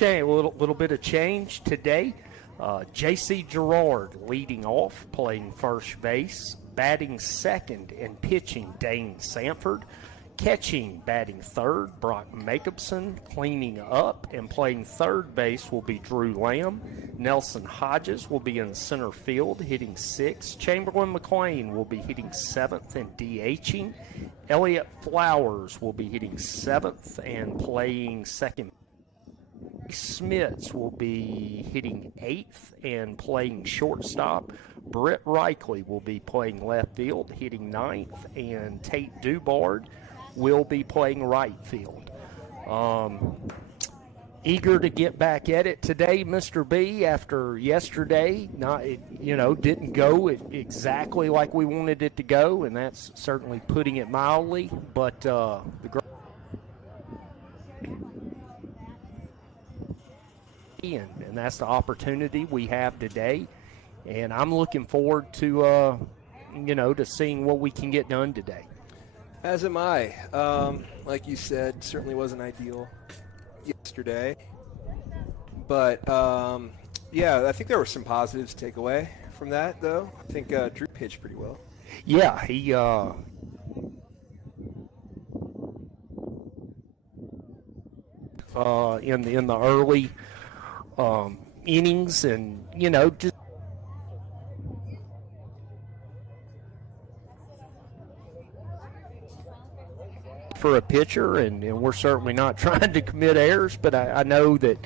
little bit of change today. J.C. Gerard leading off, playing first base, batting second and pitching Dane Sanford. Catching, batting third, Brock Jacobson. Cleaning up and playing third base will be Drew Lamb. Nelson Hodges will be in center field, hitting sixth. Chamberlain McLean will be hitting seventh and DHing. Elliott Flowers will be hitting seventh and playing second. Smits will be hitting eighth and playing shortstop. Britt Reichley will be playing left field, hitting ninth, and Tate Dubard will be playing right field. Eager to get back at it today, Mr. B, after yesterday. Didn't go exactly like we wanted it to go, and that's certainly putting it mildly. But and that's the opportunity we have today. And I'm looking forward to seeing what we can get done today. As am I. Like you said, certainly wasn't ideal yesterday. But, I think there were some positives to take away from that, though. I think Drew pitched pretty well. Yeah, he in the early innings, and, just for a pitcher, and we're certainly not trying to commit errors, but I know that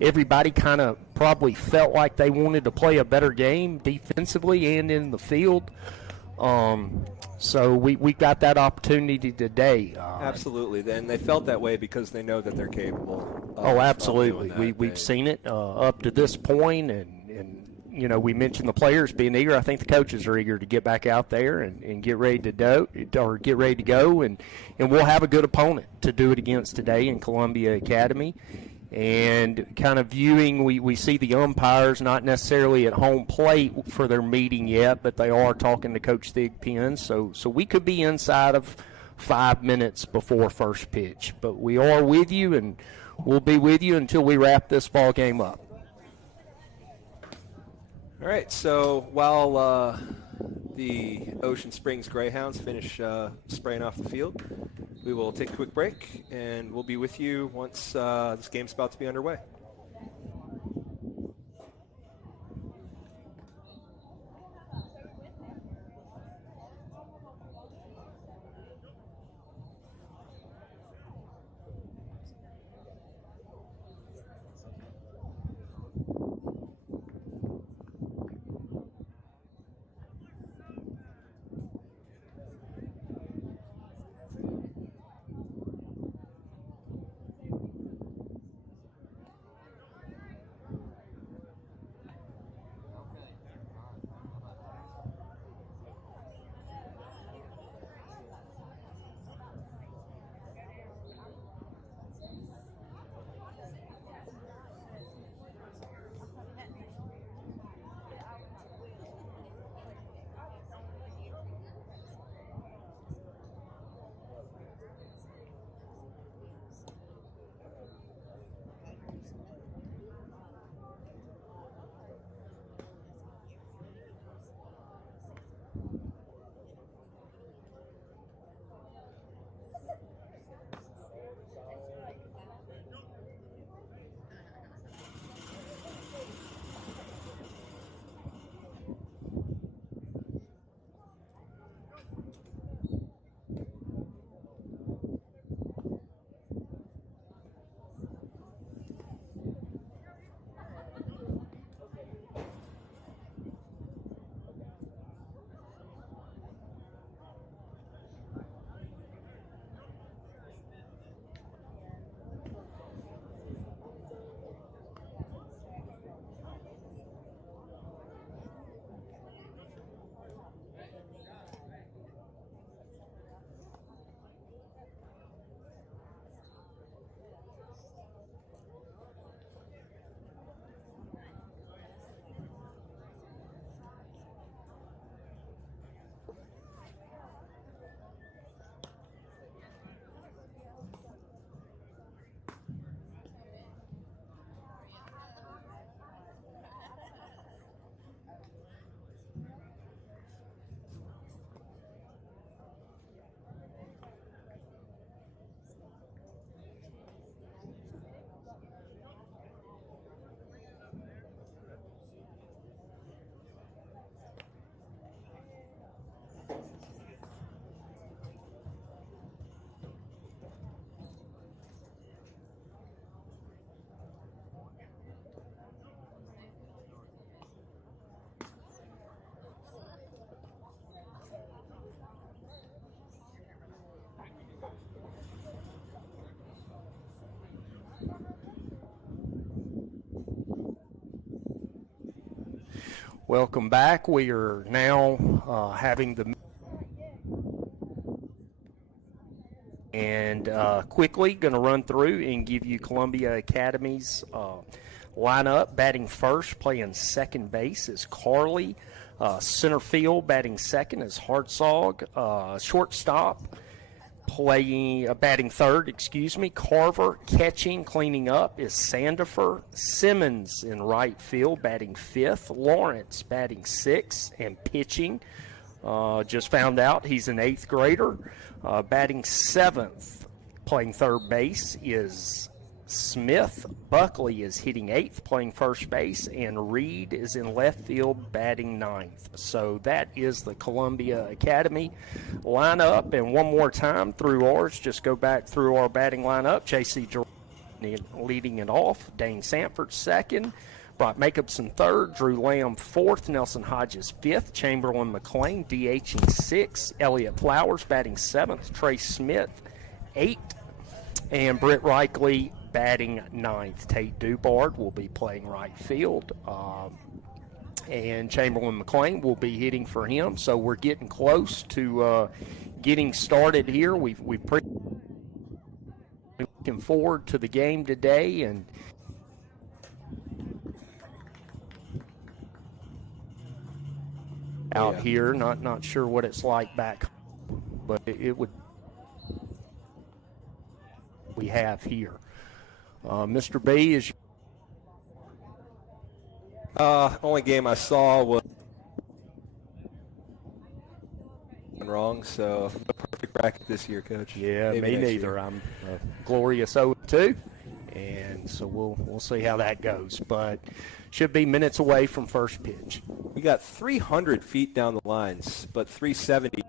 everybody kind of probably felt like they wanted to play a better game defensively and in the field. So we got that opportunity today. Absolutely, and they felt that way because they know that they're capable. Absolutely. We've seen it up to this point, and we mentioned the players being eager. I think the coaches are eager to get back out there and get ready to go, and we'll have a good opponent to do it against today in Columbia Academy. And kind of viewing, we see the umpires not necessarily at home plate for their meeting yet, but they are talking to Coach Thigpen. So we could be inside of 5 minutes before first pitch. But we are with you, and we'll be with you until we wrap this ball game up. All right, so while the Ocean Springs Greyhounds finish spraying off the field, we will take a quick break, and we'll be with you once this game's about to be underway. Welcome back. We are now having the and quickly going to run through and give you Columbia Academy's lineup. Batting first, playing second base is Carly. Center field, batting second is Hartzog. Shortstop, batting third, Carver. Catching, cleaning up is Sandifer. Simmons in right field, batting fifth. Lawrence batting sixth, and pitching. Just found out he's an eighth grader. Batting seventh, playing third base is Smith. Buckley is hitting eighth, playing first base, and Reed is in left field, batting ninth. So that is the Columbia Academy lineup. And one more time through ours, just go back through our batting lineup. J.C. leading it off. Dane Sanford second. Brock Jacobson third. Drew Lamb fourth. Nelson Hodges fifth. Chamberlain McLean DHing sixth. Elliott Flowers batting seventh. Trey Smith eighth. And Britt Reichley batting ninth. Tate Dubard will be playing right field. And Chamberlain McLean will be hitting for him. So we're getting close to getting started here. We've looking forward to the game today, and out here, not sure what it's like back, but it would we have here. Mr. B is only game I saw was wrong, so no perfect bracket this year, Coach. Yeah, Maybe me neither. I'm a glorious 0-2, and so we'll see how that goes. But should be minutes away from first pitch. We got 300 feet down the lines, but 370.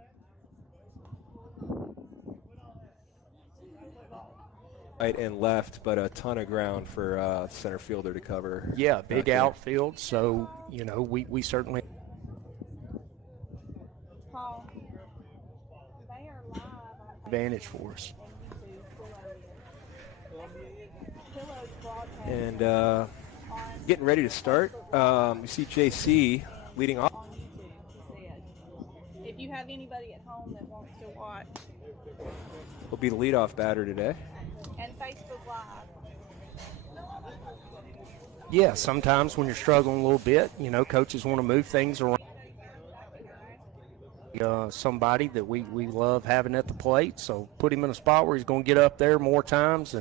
Right and left, but a ton of ground for center fielder to cover. Yeah, big outfield. So we certainly. Advantage for us. And getting ready to start. You see JC leading off. If you have anybody at home that wants to watch. Will be the leadoff batter today. And Facebook Live. Yeah, sometimes when you're struggling a little bit, coaches want to move things around. Somebody that we love having at the plate, so put him in a spot where he's going to get up there more times,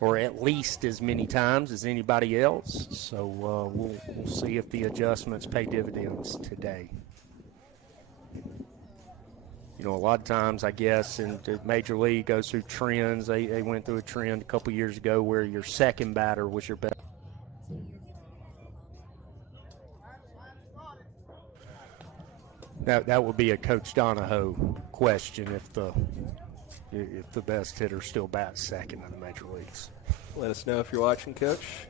or at least as many times as anybody else. So we'll see if the adjustments pay dividends today. A lot of times, I guess, in the Major League goes through trends. They went through a trend a couple years ago where your second batter was your best. That would be a Coach Donahoe question if the best hitter still bats second in the major leagues. Let us know if you're watching, Coach.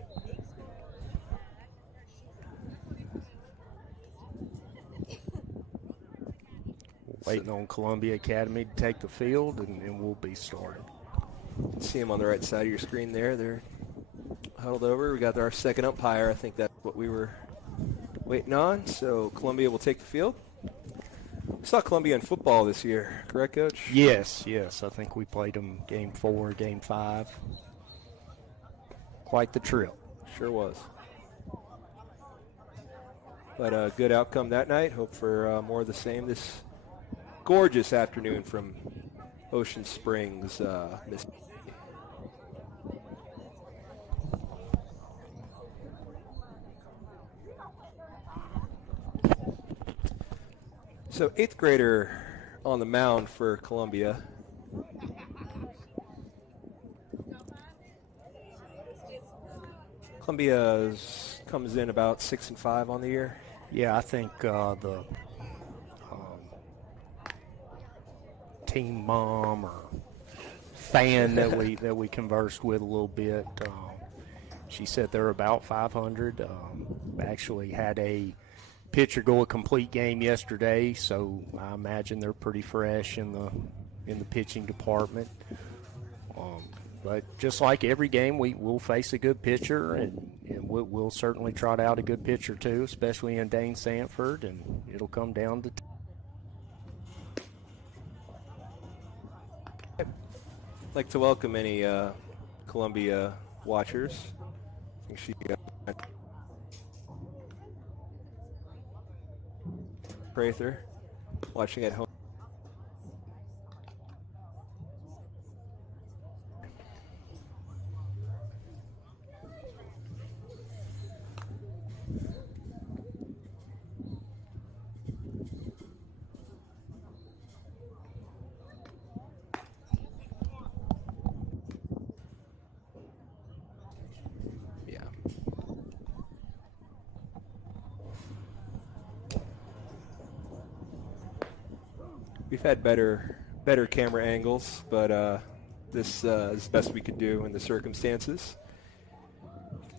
Waiting on Columbia Academy to take the field, and we'll be started. You can see them on the right side of your screen there. They're huddled over. We got our second umpire. I think that's what we were waiting on. So Columbia will take the field. We saw Columbia in football this year, correct, Coach? Yes. I think we played them game 4, game 5. Quite the trip. Sure was. But a good outcome that night. Hope for more of the same this gorgeous afternoon from Ocean Springs, Mississippi. So 8th grader on the mound for Columbia. Columbia comes in about 6-5 on the year. Yeah, I think the team mom or fan that we conversed with a little bit, she said they're about 500. Actually had a pitcher go a complete game yesterday, so I imagine they're pretty fresh in the pitching department. But just like every game, we'll face a good pitcher, and we'll certainly trot out a good pitch or two, especially in Dane Sanford, and it'll come down to I'd like to welcome any Columbia watchers. I think she Prather watching at home. We've had better camera angles, but this is the best we could do in the circumstances. You can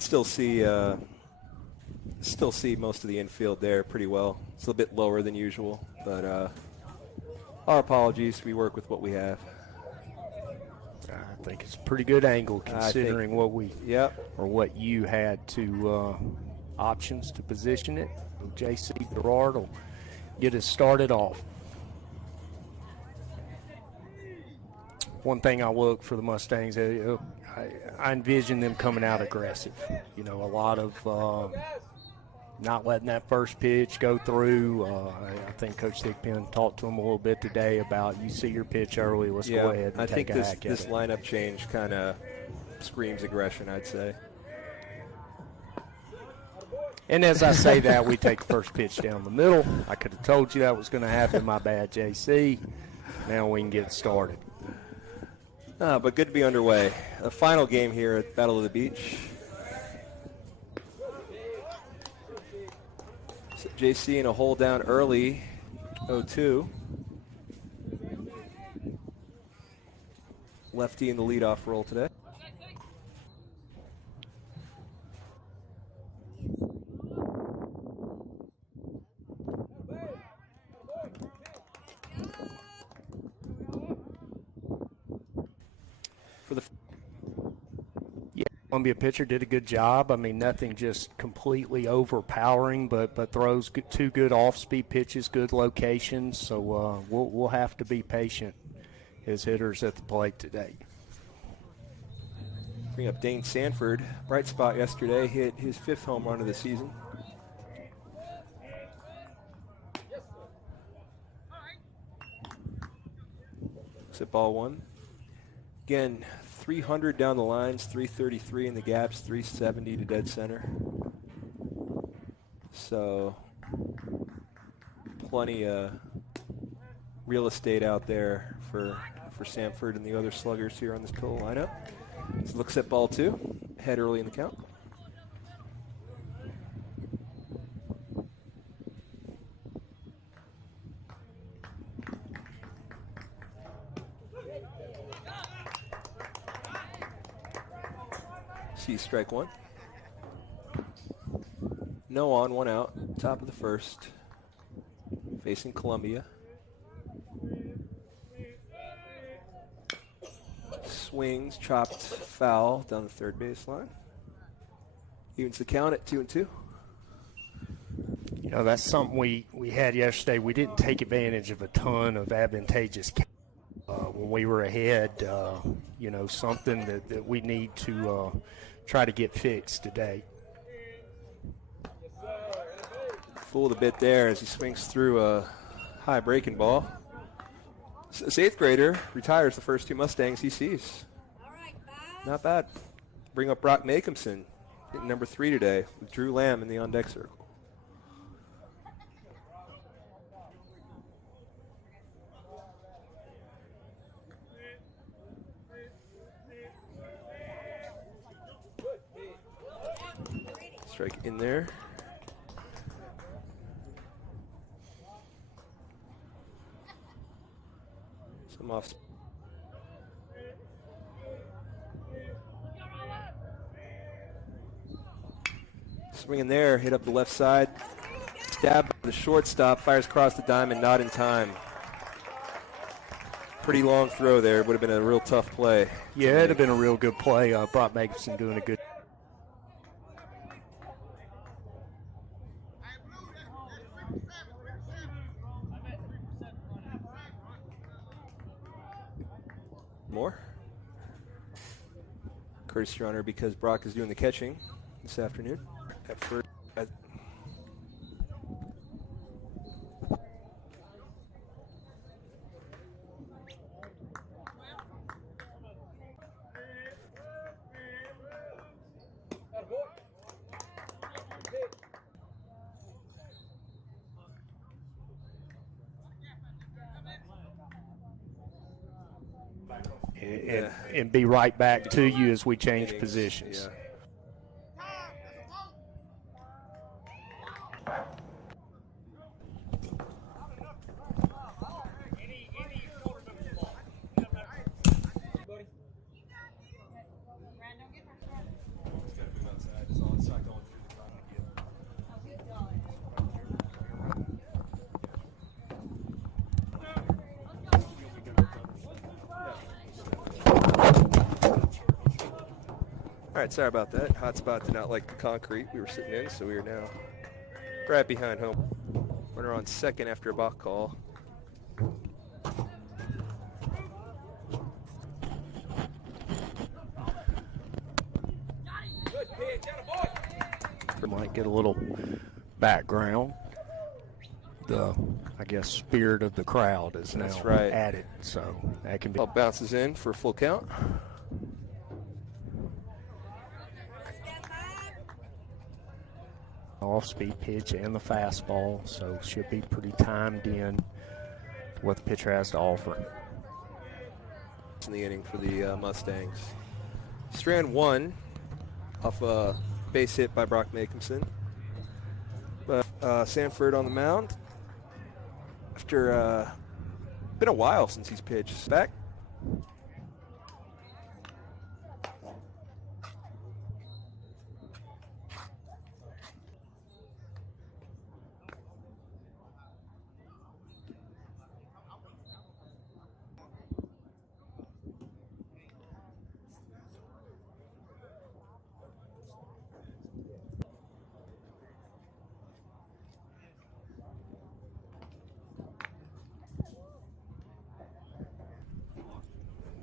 still see most of the infield there pretty well. It's a little bit lower than usual, but our apologies. We work with what we have. I think it's a pretty good angle considering what we or what you had to options to position it. J.C. Gerard will get us started off. One thing I look for the Mustangs, I envision them coming out aggressive. You know, a lot of not letting that first pitch go through. I think Coach Thigpen talked to them a little bit today about you see your pitch early, let's go ahead and take a hack at it. I think this lineup change kind of screams aggression, I'd say. And as I say that, we take the first pitch down the middle. I could have told you that was going to happen. My bad, JC. Now we can get started. But good to be underway. A final game here at Battle of the Beach. So JC in a hole down early, 0-2. Lefty in the leadoff role today. Columbia pitcher did a good job. I mean, nothing just completely overpowering, but throws two good off-speed pitches, good locations. So we'll have to be patient as hitters at the plate today. Bring up Dane Sanford. Bright spot yesterday. Hit his 5th home run of the season. Looks at ball one. Again, 300 down the lines, 333 in the gaps, 370 to dead center. So plenty of real estate out there for Sanford and the other sluggers here on this Pillow lineup. So looks at ball two, head early in the count. Strike one. No on, one out. Top of the first. Facing Columbia. Swings, chopped foul down the third baseline. Evens the count at 2-2. You know, that's something we had yesterday. We didn't take advantage of a ton of advantageous when we were ahead. You know, something that we need to try to get fixed today. Fooled a bit there as he swings through a high breaking ball. This 8th grader retires the first 2 Mustangs he sees. Not bad. Bring up Brock Makeumson, hitting number 3 today with Drew Lamb in the on-deck circle. Strike in there. Some off. Swing in there, hit up the left side. Stab the shortstop, fires across the diamond, not in time. Pretty long throw there. Would have been a real tough play. Yeah, it'd have been a real good play. Brock Makeumson doing a good. more. Courtesy runner because Brock is doing the catching this afternoon. At first, and be right back to you as we change positions. Yeah. All right, sorry about that. Hotspot did not like the concrete we were sitting in, so we are now right behind home. Runner on second after a balk call. Might get a little background. The, I guess, spirit of the crowd is now added, so that can be. Ball bounces in for a full count. Off-speed pitch and the fastball, so should be pretty timed in what the pitcher has to offer. In the inning for the Mustangs. Strand 1 off a base hit by Brock Makinson. But Sanford on the mound after been a while since he's pitched. Back.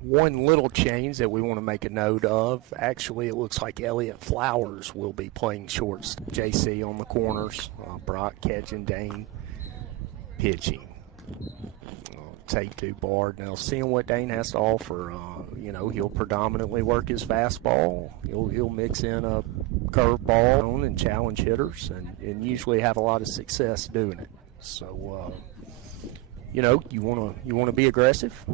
One little change that we want to make a note of, actually it looks like Elliott Flowers will be playing shorts. JC on the corners, Brock catching, Dane pitching. Take to Bard. Now seeing what Dane has to offer, you know, he'll predominantly work his fastball. He'll mix in a curveball and challenge hitters and usually have a lot of success doing it. So, you know, you want to be aggressive.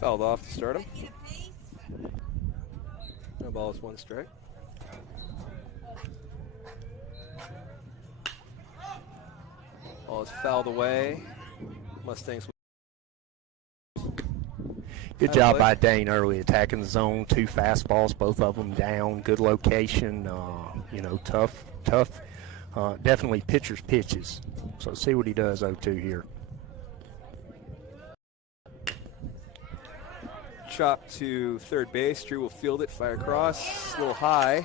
Fouled off to start him. No ball is 1 strike. Ball is fouled away. Mustangs. Good job by Dane early attacking the zone. 2 fastballs, both of them down. Good location. You know, tough. Definitely pitcher's pitches. So see what he does 0-2 here. Chop to third base. Drew will field it, fire across, a little high.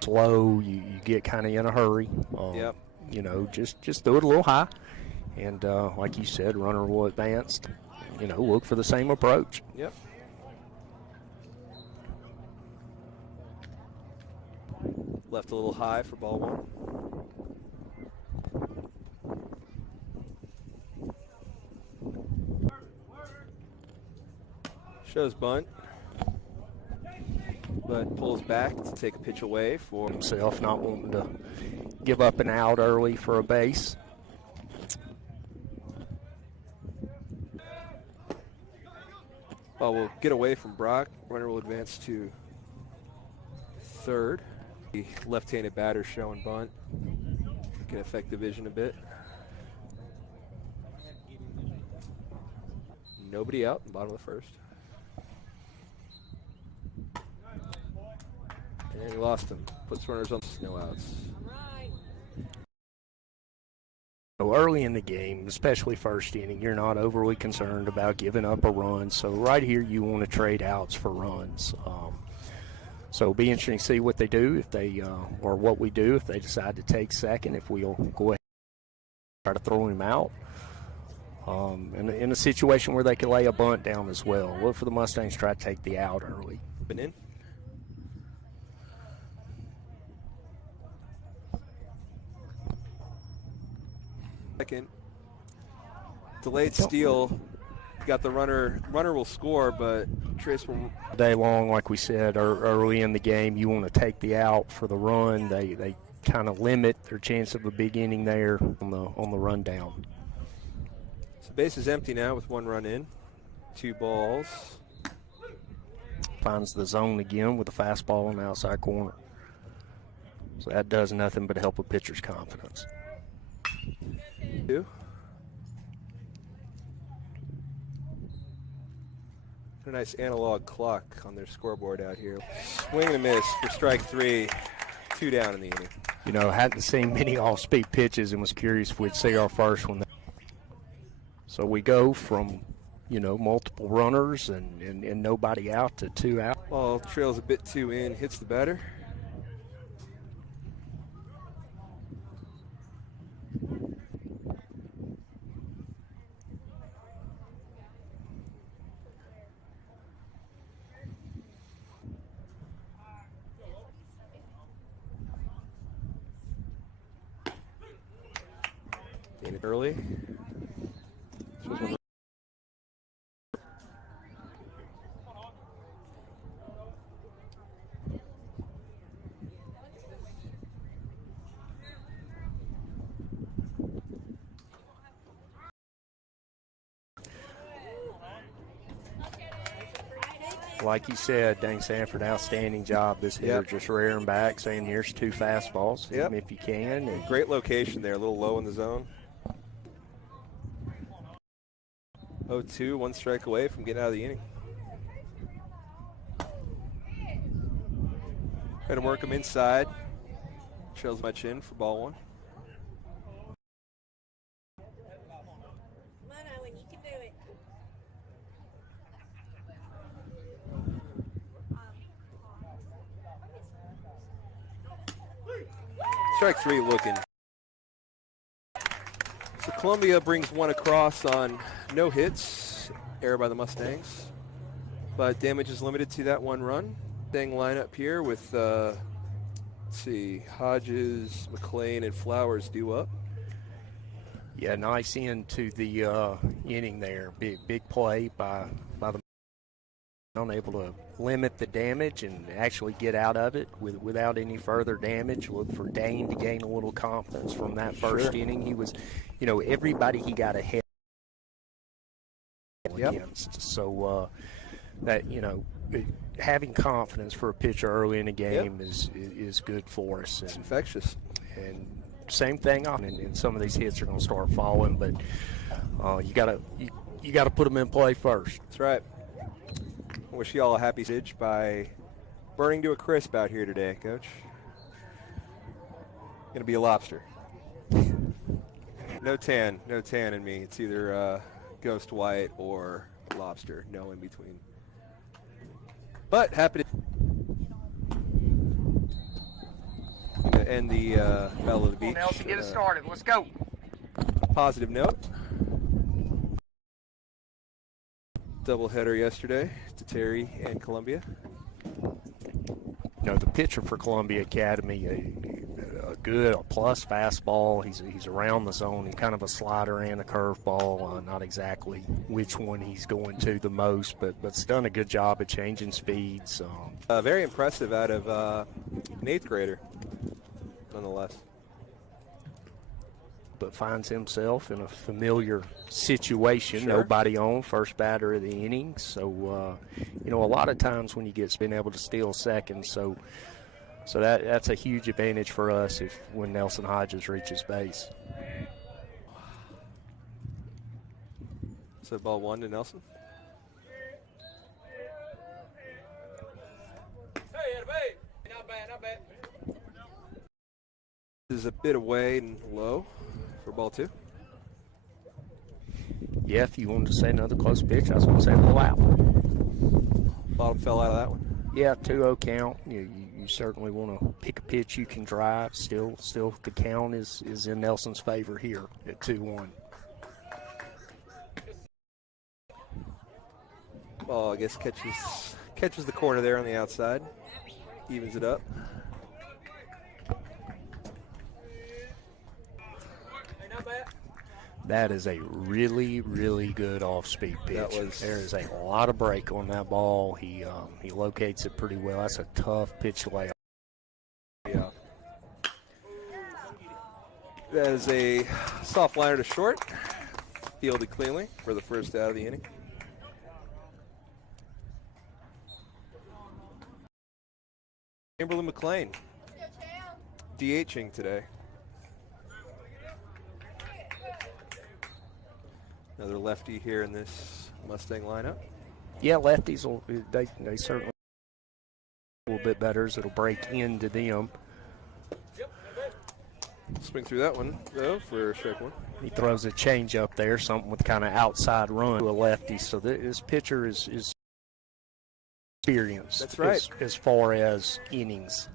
Slow, you get kind of in a hurry. Yep. You know, just throw it a little high. And like you said, runner will advance. You know, look for the same approach. Yep. Left a little high for ball 1. Shows bunt, but pulls back to take a pitch away for himself, not wanting to give up an out early for a base. Ball will get away from Brock. Runner will advance to third. The left-handed batter showing bunt. Can affect the vision a bit. Nobody out in the bottom of the first. And he lost him. Puts runners on, no outs. So early in the game, especially first inning, you're not overly concerned about giving up a run. So right here, you want to trade outs for runs. So it'll be interesting to see what they do if they, or what we do if they decide to take second. If we'll go ahead and try to throw him out, in a situation where they could lay a bunt down as well. Look for the Mustangs to try to take the out early. Been in. Second. Delayed steal. Got the runner. Runner will score, but Trace will. Day long, like we said early in the game, you want to take the out for the run. They kind of limit their chance of a big inning there on the run down. So base is empty now with 1 run in, 2 balls. Finds the zone again with a fastball on the outside corner. So that does nothing but help a pitcher's confidence. 2. A nice analog clock on their scoreboard out here. Swing and a miss for strike 3. 2 down in the inning. You know, hadn't seen many off-speed pitches and was curious if we'd see our first one. So we go from, you know, multiple runners and nobody out to 2 out. Ball trails a bit too in, hits the batter. In it early. Like you said, Dane Sanford, outstanding job this hitter, just rearing back, saying here's 2 fastballs, if you can. And great location there, a little low in the zone. 0-2, 1 strike away from getting out of the inning. Try to work him inside. Trails my chin for ball 1. Strike 3 looking. So Columbia brings 1 across on no hits, error by the Mustangs. But damage is limited to that 1 run. Mustang lineup here with, let's see, Hodges, McLean, and Flowers due up. Yeah, nice end to the inning there. Big play by the unable to limit the damage and actually get out of it without any further damage. Look for Dane to gain a little confidence from that first inning. He was, you know, everybody he got ahead against. So that, you know, having confidence for a pitcher early in a game is good for us. It's infectious. And same thing on, and some of these hits are going to start falling, but you gotta put them in play first. That's right. Wish you all a happy Sidge by burning to a crisp out here today, Coach. Gonna be a lobster. No tan in me. It's either ghost white or lobster. No in between. But happy to end the Battle of the Beach. Nelson, get us started. Let's go. Positive note. Doubleheader yesterday to Terry and Columbia. You know, the pitcher for Columbia Academy, a plus fastball. He's around the zone. He's kind of a slider and a curveball. Not exactly which one he's going to the most, but done a good job of changing speeds. Very impressive out of an 8th grader, nonetheless. But finds himself in a familiar situation. Sure. Nobody on, first batter of the inning. So, you know, a lot of times when you get been able to steal second, so that's a huge advantage for us when Nelson Hodges reaches base. So ball 1 to Nelson. This is a bit away and low for ball 2. Yeah, if you wanted to say another close pitch, I was going to say a little out. Bottom fell out of that one. Yeah, 2-0 count. You certainly want to pick a pitch you can drive. Still the count is in Nelson's favor here at 2-1. Ball, I guess, catches the corner there on the outside. Evens it up. That is a really, really good off-speed pitch. There is a lot of break on that ball. He locates it pretty well. That's a tough pitch to lay off. Yeah. That is a soft liner to short. Fielded cleanly for the first out of the inning. Chamberlain McLean DHing today. Another lefty here in this Mustang lineup. Yeah, lefties they certainly a little bit better as it'll break into them. Swing through that one though for strike one. He throws a change up there, something with kind of outside run to a lefty. So this pitcher is experienced. That's right. As far as innings.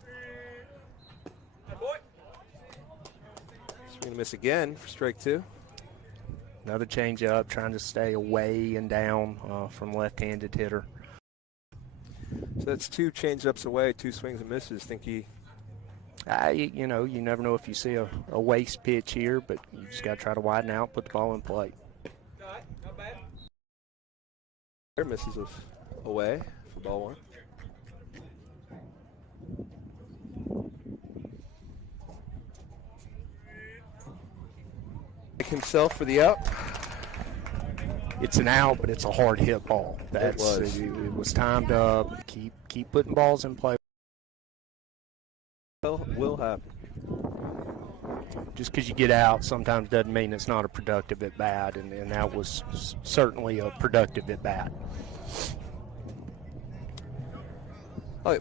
Swing and miss again for strike two. Another change up, trying to stay away and down from left-handed hitter. So that's two change-ups away, two swings and misses. Think he... you never know if you see a waste pitch here, but you just got to try to widen out, put the ball in play. There misses us away for ball one. Himself for the out. It's an out, but it's a hard hit ball. It was timed up. Keep putting balls in play. Will happen. Just because you get out sometimes doesn't mean it's not a productive at bat, and that was certainly a productive at bat. Oh,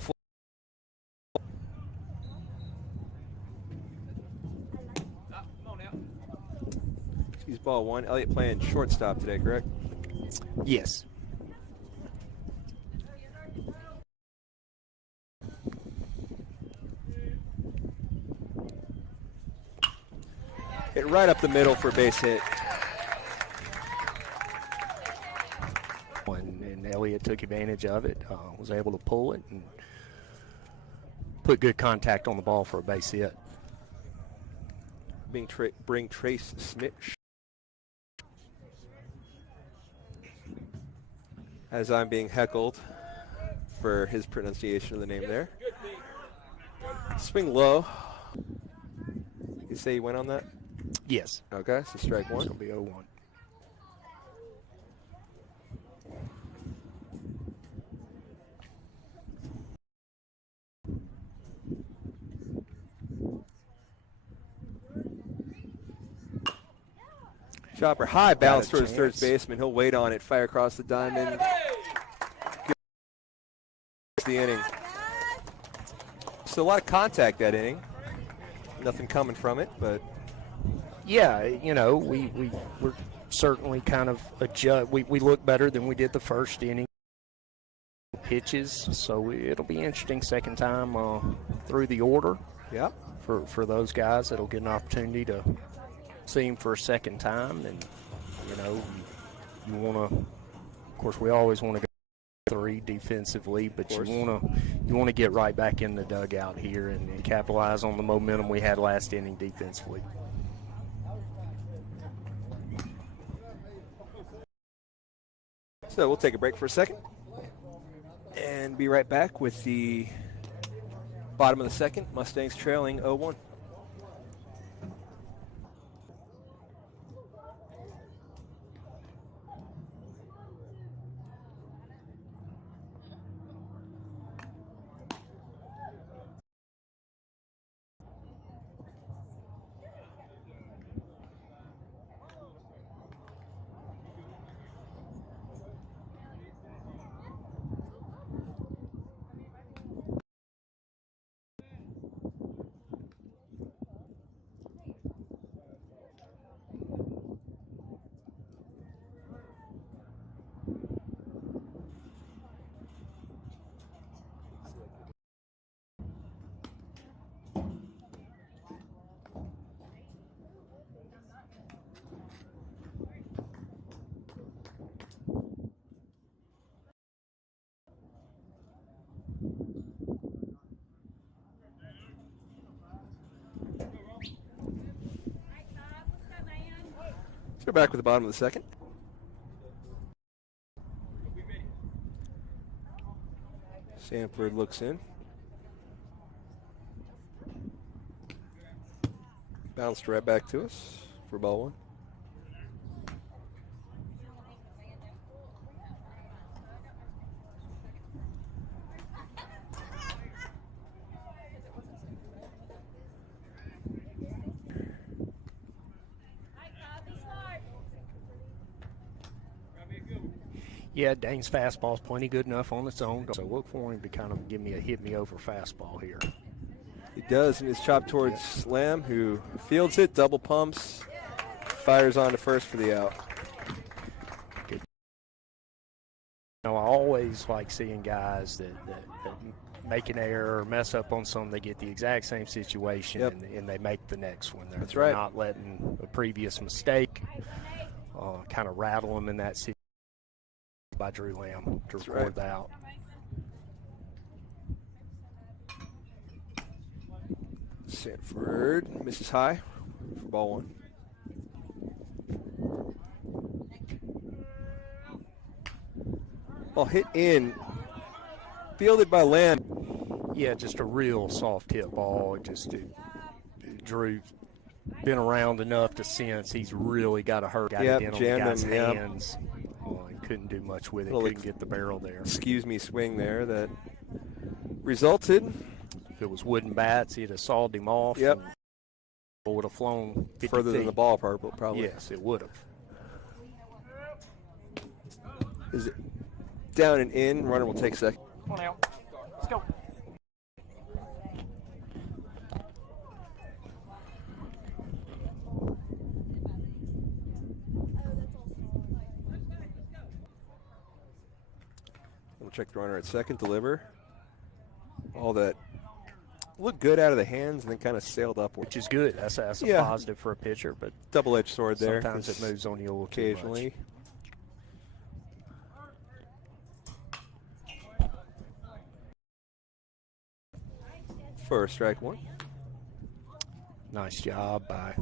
he's ball one. Elliott playing shortstop today, correct? Yes. Hit right up the middle for a base hit. And Elliott took advantage of it, was able to pull it and put good contact on the ball for a base hit. Bring Trace Smith. As I'm being heckled for his pronunciation of the name there. Swing low. You say you went on that? Yes. Okay, so strike one. It'll be 0-1. Chopper high, bounce towards third baseman. He'll wait on it, fire across the diamond. The inning. So a lot of contact that inning. Nothing coming from it, but yeah, we're certainly kind of adjust. We look better than we did the first inning. Pitches, so it'll be interesting second time through the order. Yeah. For those guys that'll get an opportunity to see him for a second time, and you want to. Of course, we always want to go 3 defensively, but you want to get right back in the dugout here and capitalize on the momentum we had last inning defensively. So we'll take a break for a second and be right back with the bottom of the second. Mustangs trailing 0-1. So we're back with the bottom of the second. Sanford looks in. Bounced right back to us for ball one. Yeah, Dane's fastball's plenty good enough on its own, so look for him to kind of give me a hit-me-over fastball here. He does, and his chop towards Lamb, who fields it, double pumps, fires on to first for the out. Good. You know, I always like seeing guys that make an error or mess up on something. They get the exact same situation, Yep. and they make the next one. That's they're right. not letting a previous mistake kind of rattle them in that situation. By Drew Lamb to record the out. Sanford misses high for ball one. Ball hit in, fielded by Lamb. Yeah, just a real soft hit ball. Drew been around enough to sense he's really got to hurt. Got it in on the guy's hands. And couldn't do much with it. Couldn't get the barrel there. Excuse me, swing there that resulted. If it was wooden bats, he'd have sawed him off. Yep. And would have flown 50 further feet. than the ball, probably. Yes, it would have. Is it down and in? Runner will take second. Come on out. Let's go. We'll check the runner at second, deliver. All that looked good out of the hands and then kind of sailed upward. Which is good. That's a positive for a pitcher, but double-edged sword there. Sometimes it moves on you a little occasionally. Too much. First strike one. Nice job by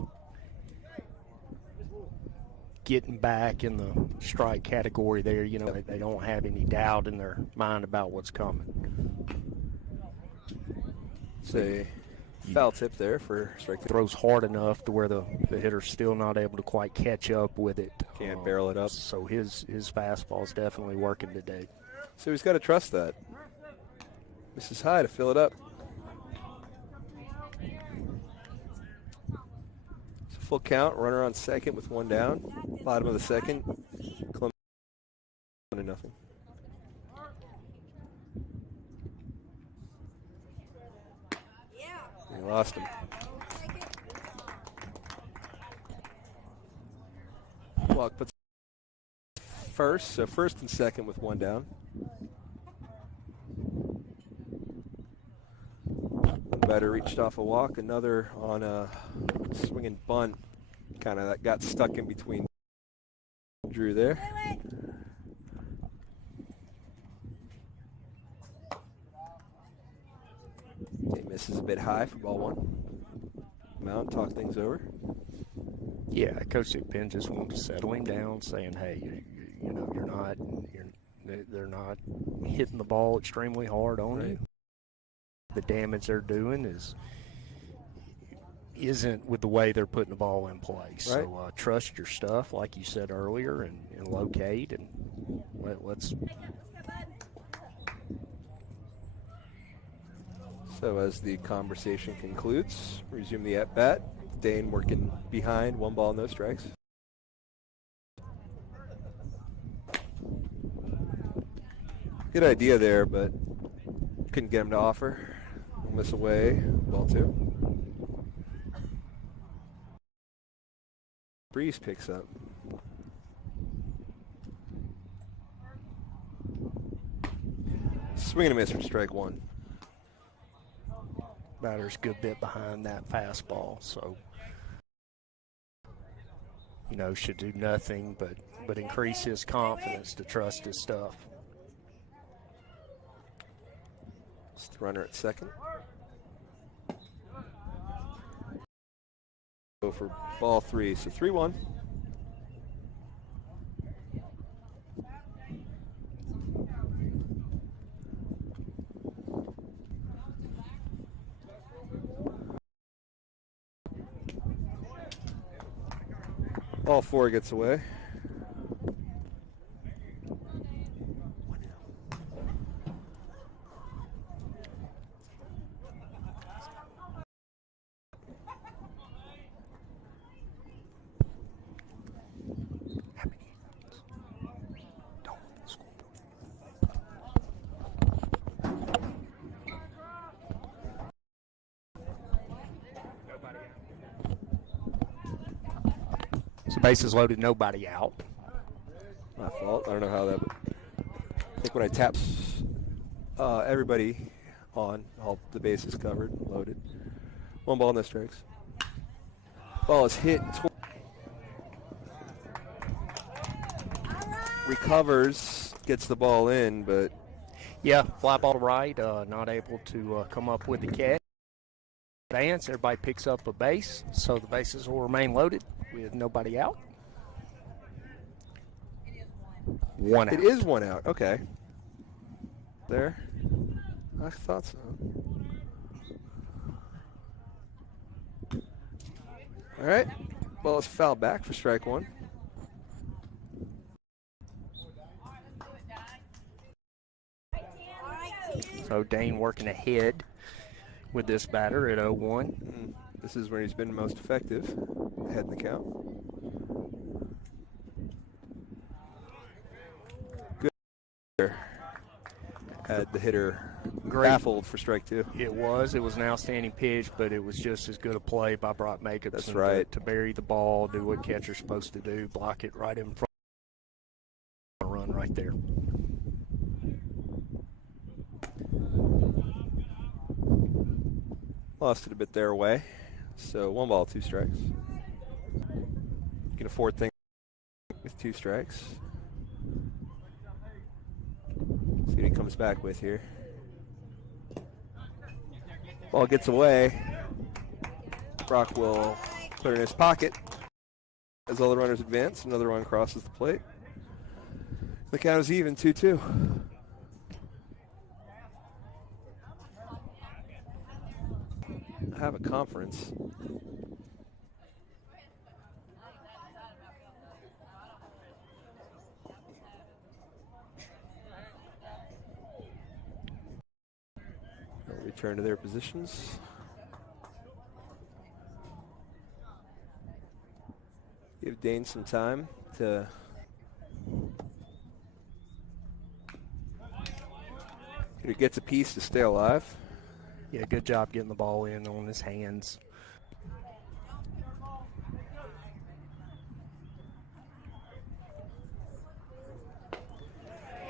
getting back in the strike category there. You know, they don't have any doubt in their mind about what's coming. It's a foul tip there for strike two. Throws hard enough to where the hitter's still not able to quite catch up with it. Can't barrel it up. So his fastball's definitely working today. So he's got to trust that. Misses high to fill it up. It's a full count. Runner on second with one down. Bottom of the second. Clemson 1-0. He lost him. Walk puts first, so first and second with one down. Batter reached off a walk, another on a swinging bunt, kind of that got stuck in between Drew there. He misses a bit high for ball one. Mount, talk things over. Yeah, Coach Penn just wanted to settle him down, saying, "Hey, you know, they're not hitting the ball extremely hard on you. The damage they're doing isn't with the way they're putting the ball in place. Right. So trust your stuff, like you said earlier, and locate and let's." So as the conversation concludes, resume the at-bat. Dane working behind, 1 ball, no strikes. Good idea there, but couldn't get him to offer. Miss away, ball 2. Breeze picks up. Swing and a miss for strike 1. Batter's a good bit behind that fastball, so should do nothing but increase his confidence to trust his stuff. It's the runner at second. Go for ball 3, so 3-1. Ball 4 gets away. So bases loaded, nobody out. My fault. I don't know how that. I think when I tap everybody on, all the bases covered, loaded. 1 ball, no strikes. Ball is hit. Recovers, gets the ball in, but Yeah, fly ball to right, not able to come up with the catch. Advance, everybody picks up a base, so the bases will remain loaded with nobody out. 1 out. it is 1 out. Okay. There. I thought so. All right. Ball is fouled back for strike 1. So Dane working ahead with this batter at 0-1. This is where he's been most effective. Ahead in the count. Good. Had the hitter baffled for strike 2. It was an outstanding pitch, but it was just as good a play by Brock Jacobson. That's right. To bury the ball, do what catcher's supposed to do, block it right in front. Run right there. Lost it a bit their way. So 1 ball, 2 strikes. Can afford things with 2 strikes. See what he comes back with here. Ball gets away. Brock will put it in his pocket as all the runners advance. Another one crosses the plate. The count is even, 2-2. I have a conference. They'll return to their positions. Give Dane some time to he gets a piece to stay alive. Yeah, good job getting the ball in on his hands.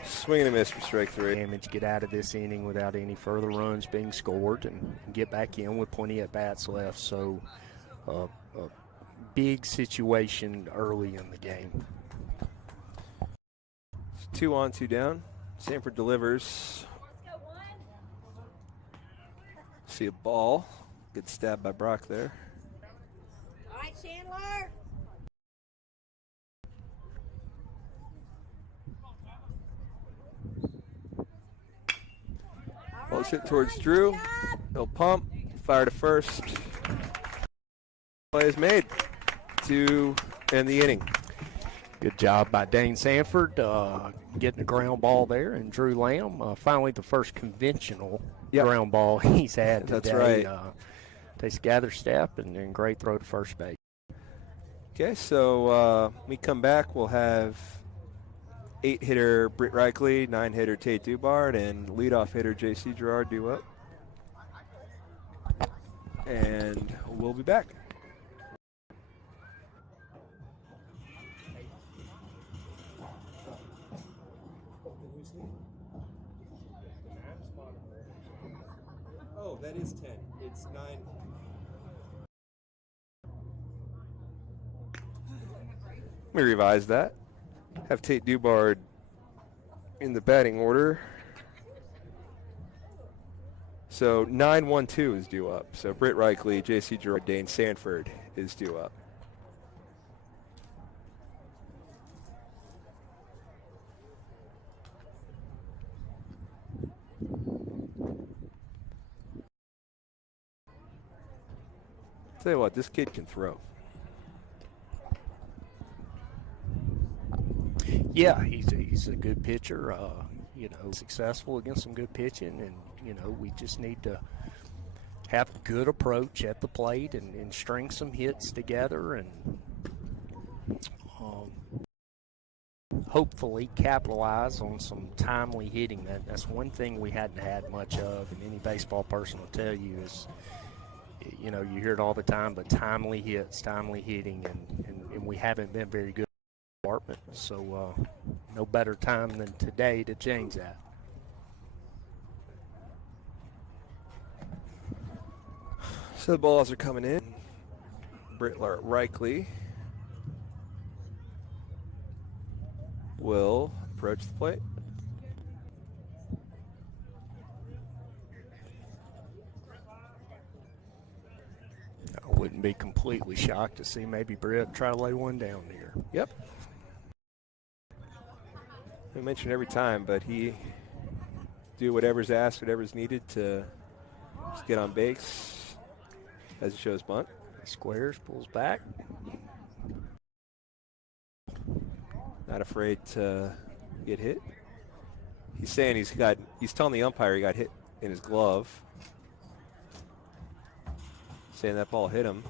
Swing and a miss for strike 3. Damage, get out of this inning without any further runs being scored and get back in with plenty of bats left. So a big situation early in the game. 2 on, 2 down. Sanford delivers. See a ball. Good stab by Brock there. All right, Chandler. Ball is hit towards Drew. He'll pump. Fire to first. Play is made to end the inning. Good job by Dane Sanford getting a ground ball there, and Drew Lamb finally the first conventional ground ball he's had today. That's right. Takes a gather step and great throw to first base. Okay, so we come back. We'll have 8-hitter Britt Reichley, 9-hitter Tate Dubard, and leadoff hitter J.C. Girard due up. And we'll be back. Oh, that is 10. It's 9. Let me revise that. Have Tate Dubard in the batting order. So 9-1-2 is due up. So Britt Reichley, J.C. Girard, Dane Sanford is due up. Tell you what, this kid can throw. Yeah, he's a good pitcher. Successful against some good pitching, and we just need to have a good approach at the plate and string some hits together, and hopefully capitalize on some timely hitting. That's one thing we hadn't had much of, and any baseball person will tell you is, you hear it all the time, but timely hits, timely hitting, and we haven't been very good in the department. So no better time than today to change that. So the balls are coming in. Britt Reichley will approach the plate. I wouldn't be completely shocked to see maybe Britt try to lay one down here. Yep. We mention every time, but he do whatever's asked, whatever's needed to just get on base as he shows bunt. Squares, pulls back. Not afraid to get hit. He's saying he's telling the umpire he got hit in his glove. Saying that ball hit him,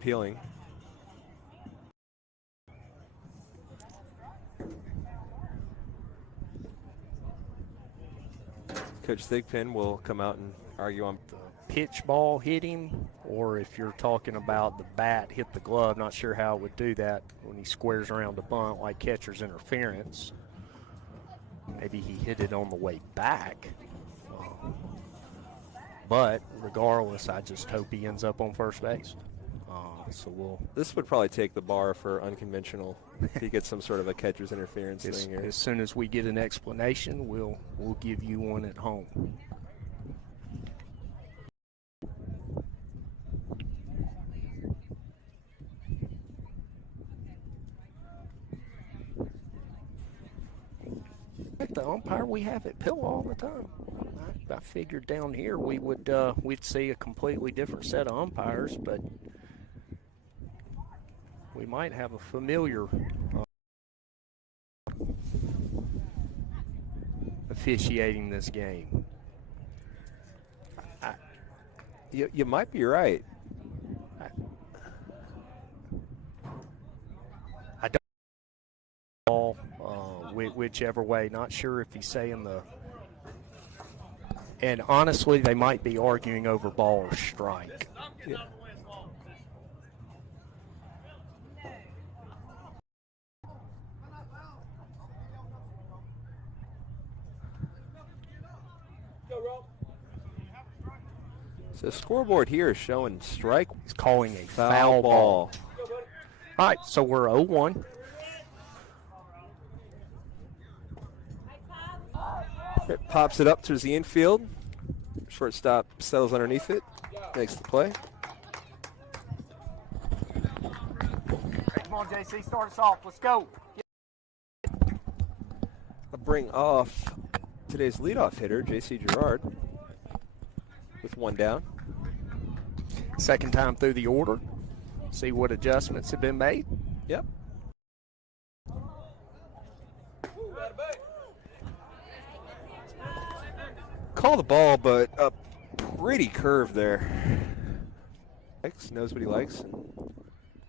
appealing. Coach Thigpen will come out and argue on the pitch ball hit him, or if you're talking about the bat hit the glove, not sure how it would do that when he squares around the bunt like catcher's interference. Maybe he hit it on the way back. But regardless, I just hope he ends up on first base. This would probably take the bar for unconventional if he gets some sort of a catcher's interference thing here. As soon as we get an explanation, we'll give you one at home. The umpire we have at Pill all the time. I figured down here we would we'd see a completely different set of umpires, but we might have a familiar officiating this game. You might be right. I don't know whichever way. Not sure if he's saying the. And honestly, they might be arguing over ball or strike. Yeah. So the scoreboard here is showing strike. He's calling a foul ball. All right, so we're 0-1. It pops it up towards the infield. Shortstop settles underneath it, makes the play. Come on, JC, start us off. Let's go. I'll bring off today's leadoff hitter, J.C. Girard, with one down. Second time through the order. See what adjustments have been made. Yep. Call the ball, but a pretty curve there. Knows what he likes. And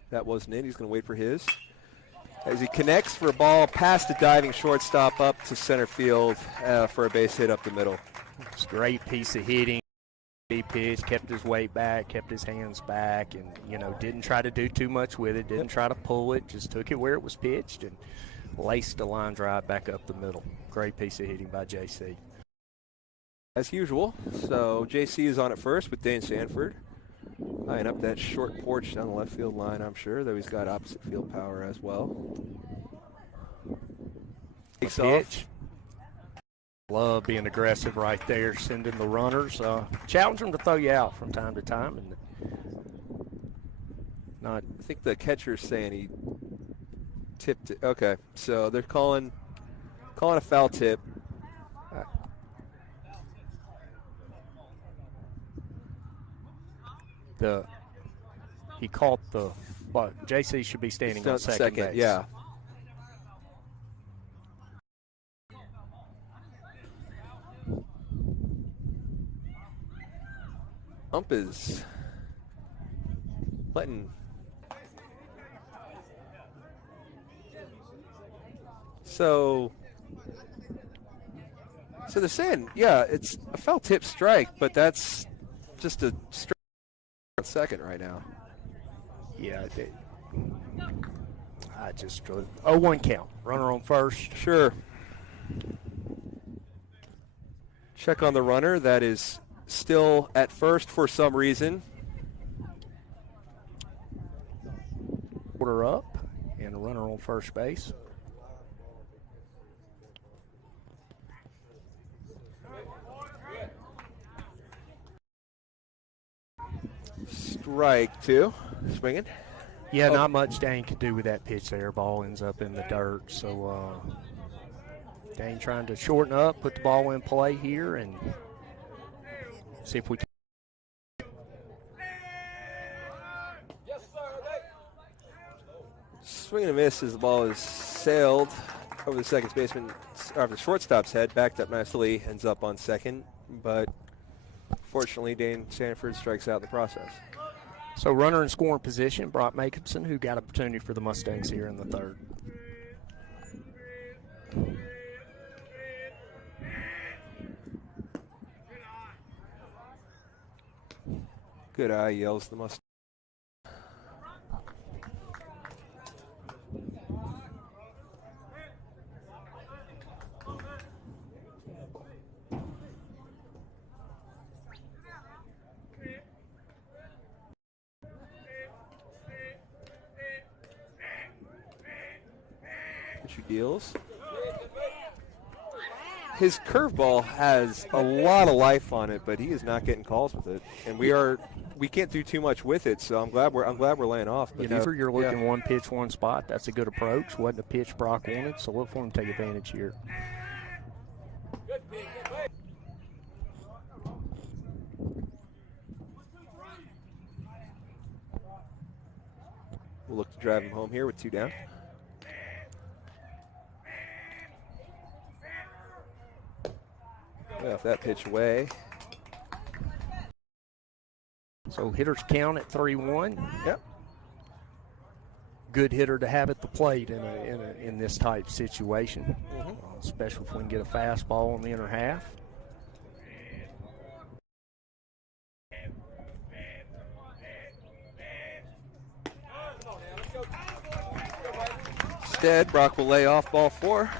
that wasn't in. He's going to wait for his. As he connects for a ball past the diving shortstop up to center field for a base hit up the middle. It's a great piece of hitting. He pitched, kept his weight back, kept his hands back, and didn't try to do too much with it. Didn't try to pull it. Just took it where it was pitched and laced the line drive back up the middle. Great piece of hitting by JC. As usual, so JC is on at first with Dane Sanford. Eyeing up that short porch down the left field line, I'm sure, though he's got opposite field power as well. Takes off. Love being aggressive right there, sending the runners. Challenge them to throw you out from time to time. I think the catcher's saying he tipped it. Okay, so they're calling a foul tip. He caught JC should be standing on second base. Yeah. Ump is letting. So they're saying, yeah, it's a foul tip strike, but that's just a strike on second right now. Yeah, I just 0-1 count. Runner on first. Sure. Check on the runner. That is still at first for some reason. Order up and a runner on first base. Strike two. Swinging. Yeah, not much Dane could do with that pitch there. Ball ends up in the dirt. So Dane trying to shorten up, put the ball in play here, and see if we can. Swing and a miss as the ball is sailed over the second baseman, or the shortstop's head, backed up nicely, ends up on second, but fortunately Dane Sanford strikes out in the process. So runner in scoring position, Brock Jacobson, who got opportunity for the Mustangs here in the third. Good eye, yells the Mustang. Deals. His curveball has a lot of life on it, but he is not getting calls with it, and we can't do too much with it. So I'm glad we're laying off. But you're looking one pitch, one spot. That's a good approach. Wasn't a pitch Brock wanted, so look for him to take advantage here. We'll look to drive him home here with two down. Off that pitch away. So hitters count at 3-1. Yep. Good hitter to have at the plate in this type situation, especially if we can get a fastball in the inner half. Instead, Brock will lay off ball four.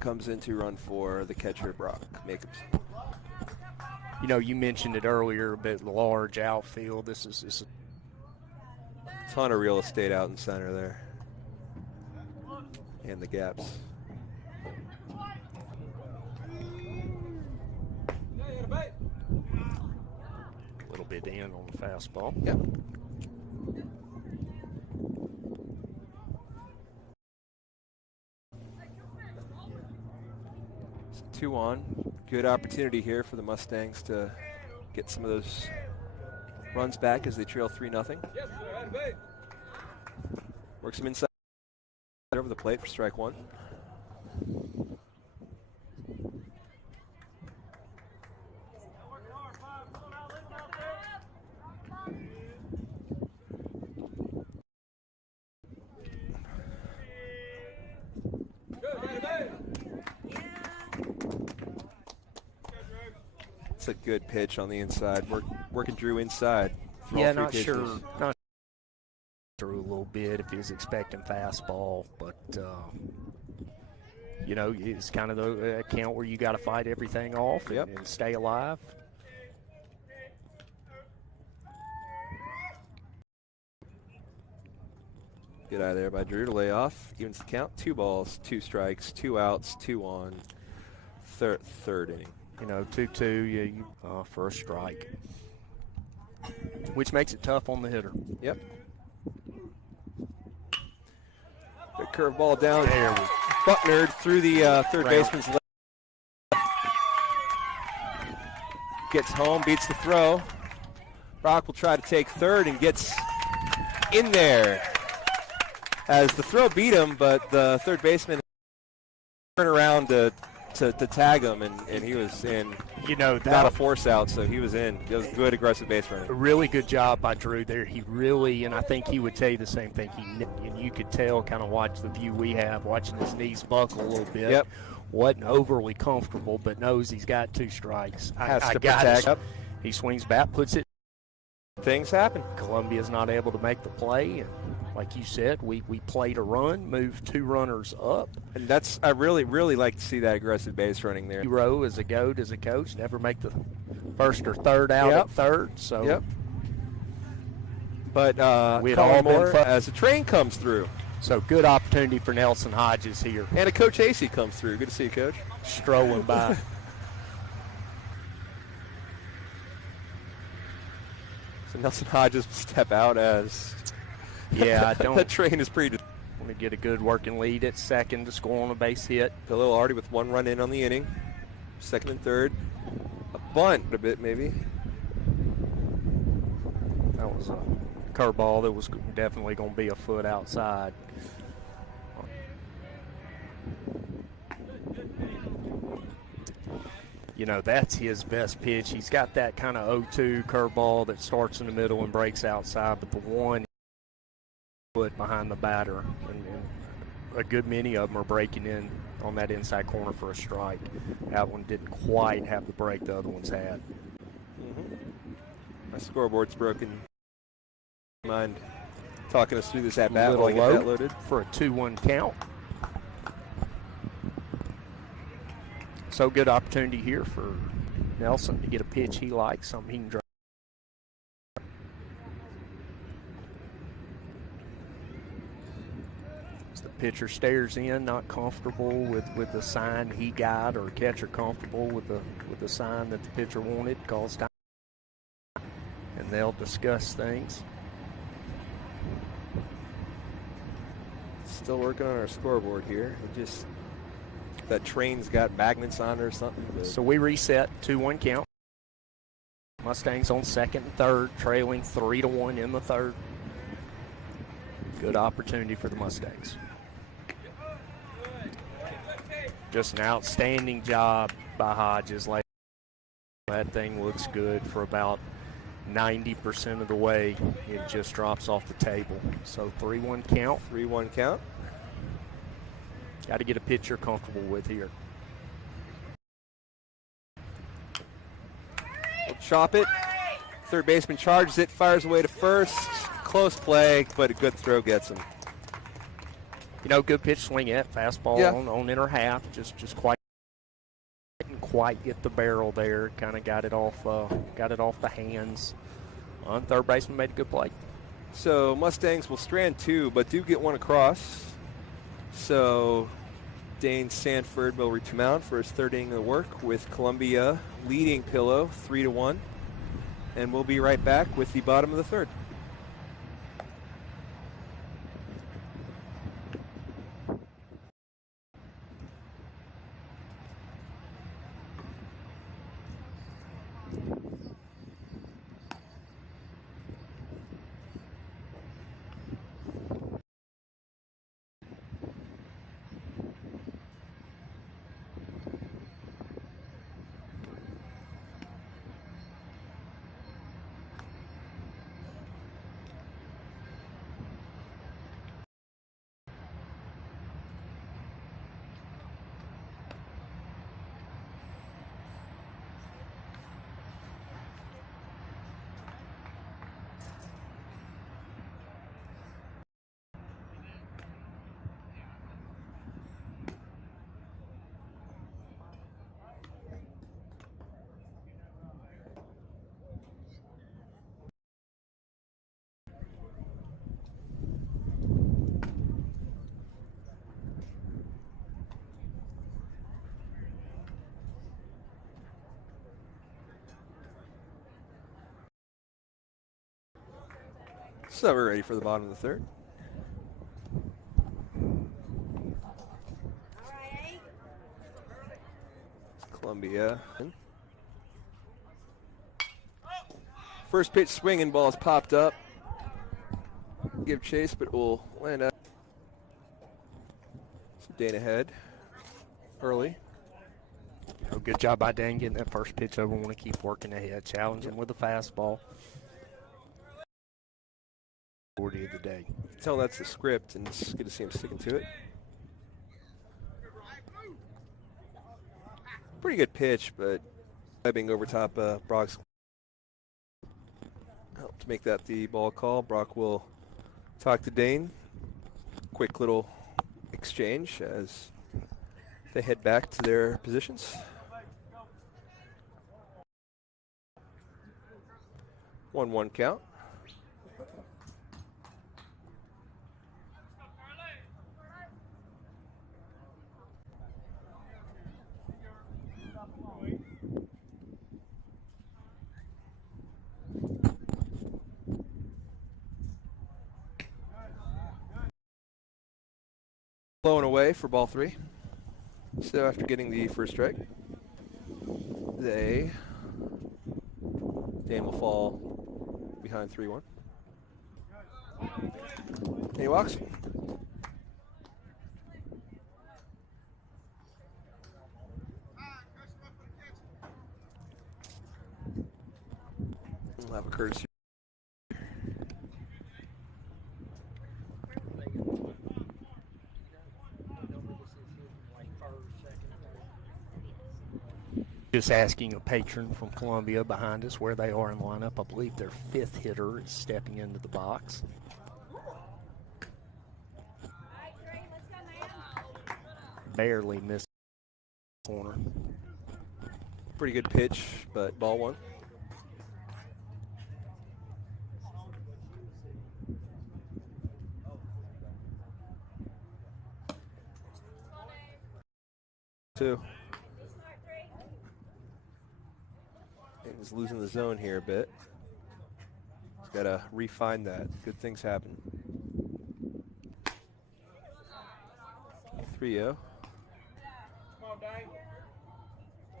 Comes in to run for the catcher, Brock Jacobson. You know, you mentioned it earlier, but large outfield. This is a ton of real estate out in center there, and the gaps. A little bit in on the fastball. Yep. 2-on. Good opportunity here for the Mustangs to get some of those runs back as they trail 3-0. Works him inside over the plate for strike one. A good pitch on the inside. Working Drew inside. Yeah, not sure. Not through a little bit if he was expecting fastball, but you know, it's kind of the account where you got to fight everything off and stay alive. Good eye there by Drew to lay off. Evens the count. 2 balls, 2 strikes, 2 outs, 2 on. Third inning. You know, 2-2 for a strike, which makes it tough on the hitter. Yep. The curveball down there. Buckner through the third baseman's leg. Gets home, beats the throw. Brock will try to take third and gets in there. As the throw beat him, but the third baseman turn around to to tag him, and he was in. You know, Not a force out, so he was in. It was good aggressive base running. a really good job by Drew there. He really, and I think he would tell you the same thing. And you could tell, kind of watch the view we have, watching his knees buckle a little bit. Yep. Wasn't overly comfortable, but knows he's got 2 strikes. Has I to got protect. it. Yep. He swings back, puts it. Things happen. Columbia's not able to make the play, and like you said, we played a run, moved 2 runners up. And I really, really like to see that aggressive base running there. Hero as a goat, as a coach, never make the first or third out Yep. at third. So Yep. But We'd call all been more fun. as the train comes through. So good opportunity for Nelson Hodges here, And a Coach AC comes through. Good to see you, Coach. strolling by. So Nelson Hodges will step out as Yeah, I don't that train is pretty. want to get a good working lead at second to score on a base hit. Pillow already with 1 run in on the inning. Second and third. A bunt a bit maybe. That was a curveball that was definitely going to be a foot outside. You know, that's his best pitch. He's got that kind of 0-2 curveball that starts in the middle and breaks outside, but the one foot behind the batter, and a good many of them are breaking in on that inside corner for a strike. That one didn't quite have the break the other ones had. My scoreboard's broken. Mind talking us through this at bat Little while I get that low loaded. for a 2-1 count. So good opportunity here for Nelson to get a pitch he likes, something he can drive. As the pitcher stares in, not comfortable with the sign he got, or catcher comfortable with the sign that the pitcher wanted, calls time, and they'll discuss things. Still working on our scoreboard here. That train's got magnets on it or something. So we reset, 2-1 count. Mustangs on second and third, trailing 3-1 in the third. Good opportunity for the Mustangs. Just an outstanding job by Hodges. That thing looks good for about 90% of the way. It just drops off the table. So 3-1 count. 3-1 count. Got to get a pitcher comfortable with here. We'll chop it. Third baseman charges it, fires away to first. Close play, but a good throw gets him. You know, good pitch swing at fastball Yeah. on inner half. Just didn't quite get the barrel there. Kind of got it off the hands. On third baseman made a good play. So Mustangs will strand 2, but do get 1 across. So Dane Sanford will remount for his third inning of work with Columbia leading Pillow 3-1. And we'll be right back with the bottom of the third. So we're ready for the bottom of the third. All right. Columbia. First pitch swinging, ball is popped up. Give chase, but will land up. So Dane ahead early. Good job by Dane getting that first pitch over. Want to keep working ahead. Challenge him with a fastball. 40 of the day. Tell that's the script, and it's good to see him sticking to it. Pretty good pitch, but being over top Brock's. To make that the ball call, Brock will talk to Dane. Quick little exchange as they head back to their positions. 1-1 count. Blown away for ball 3. So after getting the first strike, Dane will fall behind 3-1. And he walks. We'll have a courtesy. Just asking a patron from Columbia behind us where they are in lineup. I believe their 5th hitter is stepping into the box. Barely missed the corner. Pretty good pitch, but ball 1. Two. He's losing the zone here a bit. He's got to refine that. Good things happen. 3-0.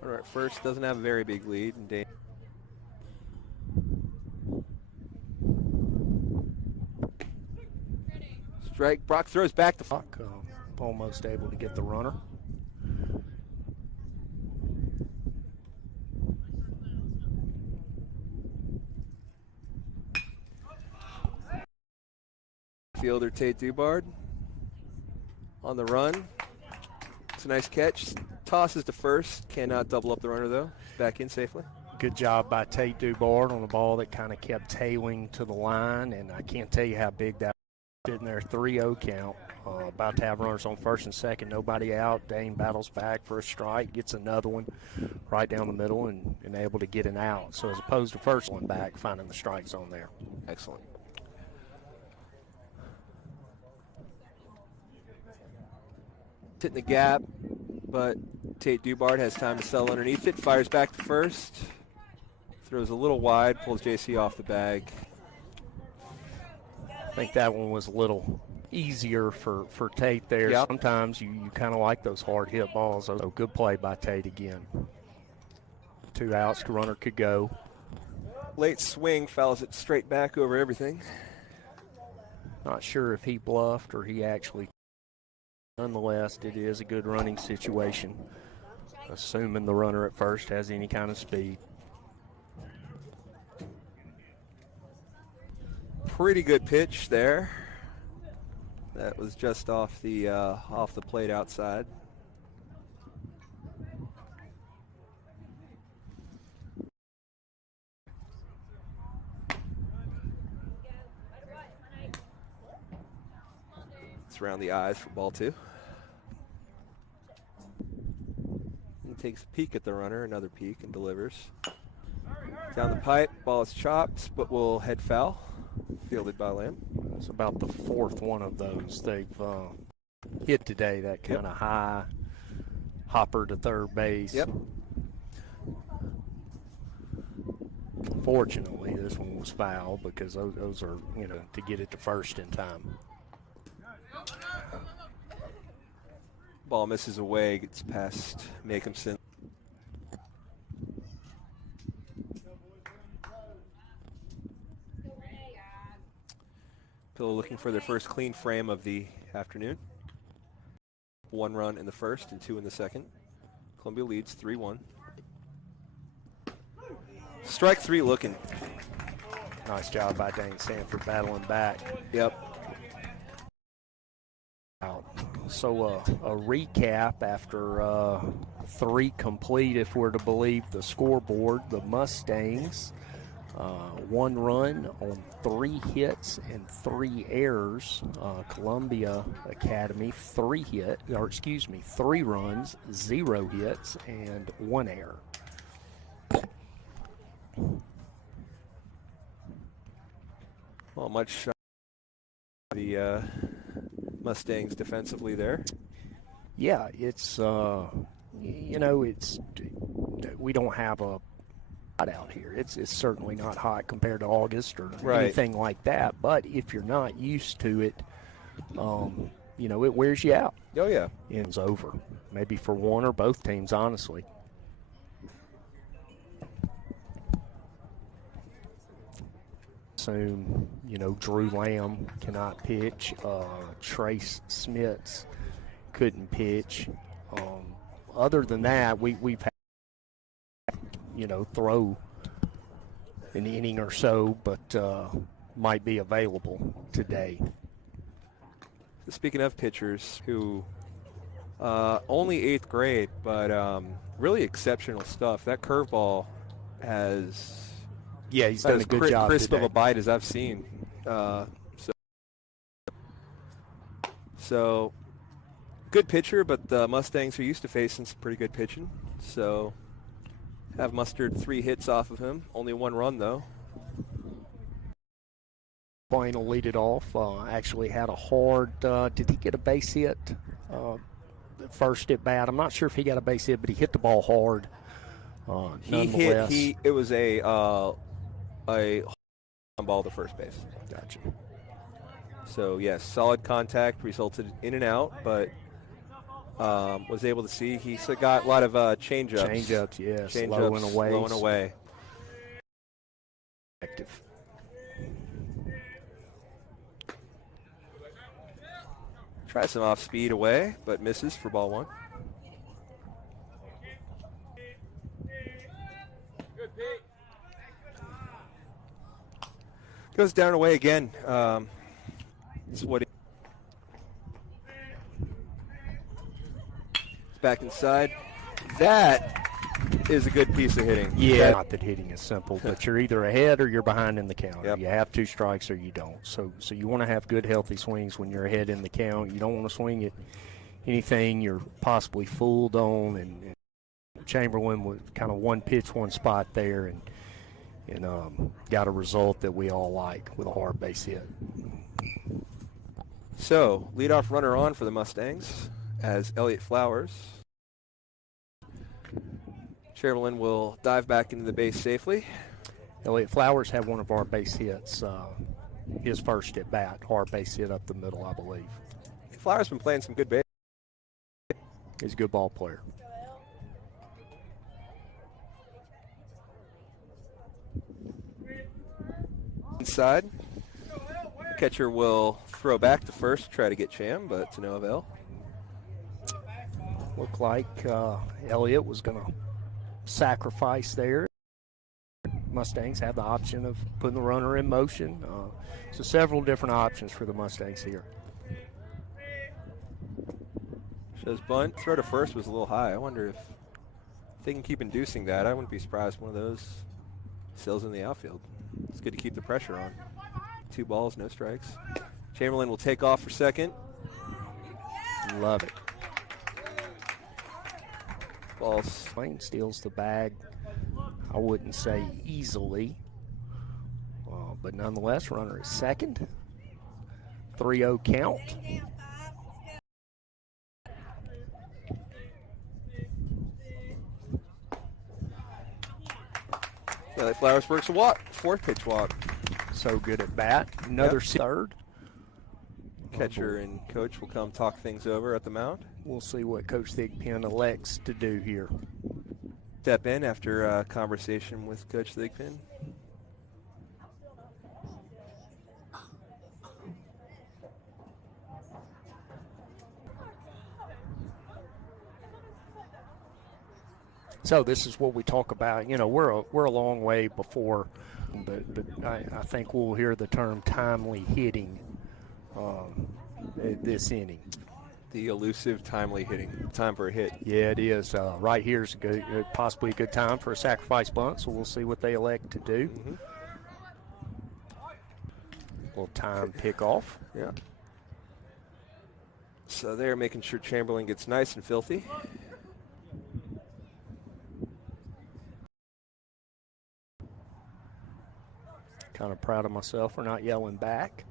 All right, first doesn't have a very big lead. And Dane. Strike. Brock throws back the Brock, almost able to get the runner. Fielder Tate Dubard on the run. It's a nice catch. Tosses to first. Cannot double up the runner, though. Back in safely. Good job by Tate Dubard on a ball that kind of kept tailing to the line, and I can't tell you how big that was. Sitting there, 3-0 count. About to have runners on first and second. Nobody out. Dane battles back for a strike. Gets another one right down the middle and able to get an out. So as opposed to first one back, finding the strike zone there. Excellent. Hitting the gap, but Tate Dubard has time to settle underneath it. Fires back to first. Throws a little wide, pulls JC off the bag. I think that one was a little easier for Tate there. Yep. Sometimes you kind of like those hard hit balls. So good play by Tate again. 2 outs, the runner could go. Late swing, fouls it straight back over everything. Not sure if he bluffed or he actually. Nonetheless, it is a good running situation, assuming the runner at first has any kind of speed. Pretty good pitch there. That was just off the plate outside. It's around the eyes for ball 2. He takes a peek at the runner, another peek, and delivers. Down the pipe, ball is chopped, but will head foul. Fielded by Lamb. It's about the 4th one of those they've hit today, that kind of high hopper to third base. Yep. Fortunately, this one was foul because those are, to get it to first in time. Ball misses away, gets past Makeumson. Pillow looking for their first clean frame of the afternoon. 1 run in the first and 2 in the second. Columbia leads 3-1. Strike 3 looking. Nice job by Dane Sanford battling back. Yep. So a recap after 3 complete, if we're to believe the scoreboard. The Mustangs, 1 run on 3 hits and 3 errors. Columbia Academy, 3 runs, 0 hits, and 1 error. Well, much the Mustangs defensively there. Yeah, it's we don't have a hot out here. It's certainly not hot compared to August or anything like that. But if you're not used to it, it wears you out. Oh yeah, It's over. Maybe for one or both teams, honestly. Soon, Drew Lamb cannot pitch. Trace Smits couldn't pitch. Other than that, we've had, throw an inning or so, but might be available today. Speaking of pitchers who only 8th grade, but really exceptional stuff. That curveball has he's done a good job crisp today. of a bite as I've seen. So good pitcher, but the Mustangs are used to facing some pretty good pitching. So have mustered 3 hits off of him. Only 1 run though. Blaine will lead it off. Actually had a hard. Did he get a base hit? First at bat. I'm not sure if he got a base hit, but he hit the ball hard. It was a ball to first base. Gotcha. So yes, solid contact, resulted in and out, but was able to see he got a lot of change-ups. Change-ups, yes. Low and away. Active. Try some off-speed away, but misses for ball 1. Goes down away again. It's what it's back inside. That is a good piece of hitting. Yeah, not that hitting is simple, but you're either ahead or you're behind in the count. Yep. You have 2 strikes or you don't. So you want to have good, healthy swings when you're ahead in the count. You don't want to swing at anything you're possibly fooled on. And Chamberlain was kind of 1 pitch, 1 spot there, and got a result that we all like with a hard base hit. So, leadoff runner on for the Mustangs as Elliott Flowers. Chamberlain will dive back into the base safely. Elliott Flowers had one of our base hits, his first at bat, hard base hit up the middle, I believe. Flowers been playing some good base. He's a good ball player. Inside. Catcher will throw back to first, try to get Cham, but to no avail. Looked like Elliott was going to sacrifice there. Mustangs have the option of putting the runner in motion. So several different options for the Mustangs here. Shows bunt. Throw to first was a little high. I wonder if they can keep inducing that. I wouldn't be surprised if one of those sails in the outfield. It's good to keep the pressure on. 2 balls, no strikes. Chamberlain will take off for second. Love it. Balls. Blaine steals the bag. I wouldn't say easily, but nonetheless, runner at second. 3-0 count. Elliott Flowers works a walk. 4th pitch walk. So good at bat. Another third. Catcher and coach will come talk things over at the mound. We'll see what Coach Thigpen elects to do here. Step in after a conversation with Coach Thigpen. So this is what we talk about. You know, we're a long way before, but I think we'll hear the term timely hitting this inning. The elusive timely hitting. Time for a hit. Yeah, it is. Right here is possibly a good time for a sacrifice bunt, so we'll see what they elect to do. Mm-hmm. Little time pickoff. Yeah. So they're making sure Chamberlain gets nice and filthy. Kind of proud of myself for not yelling back.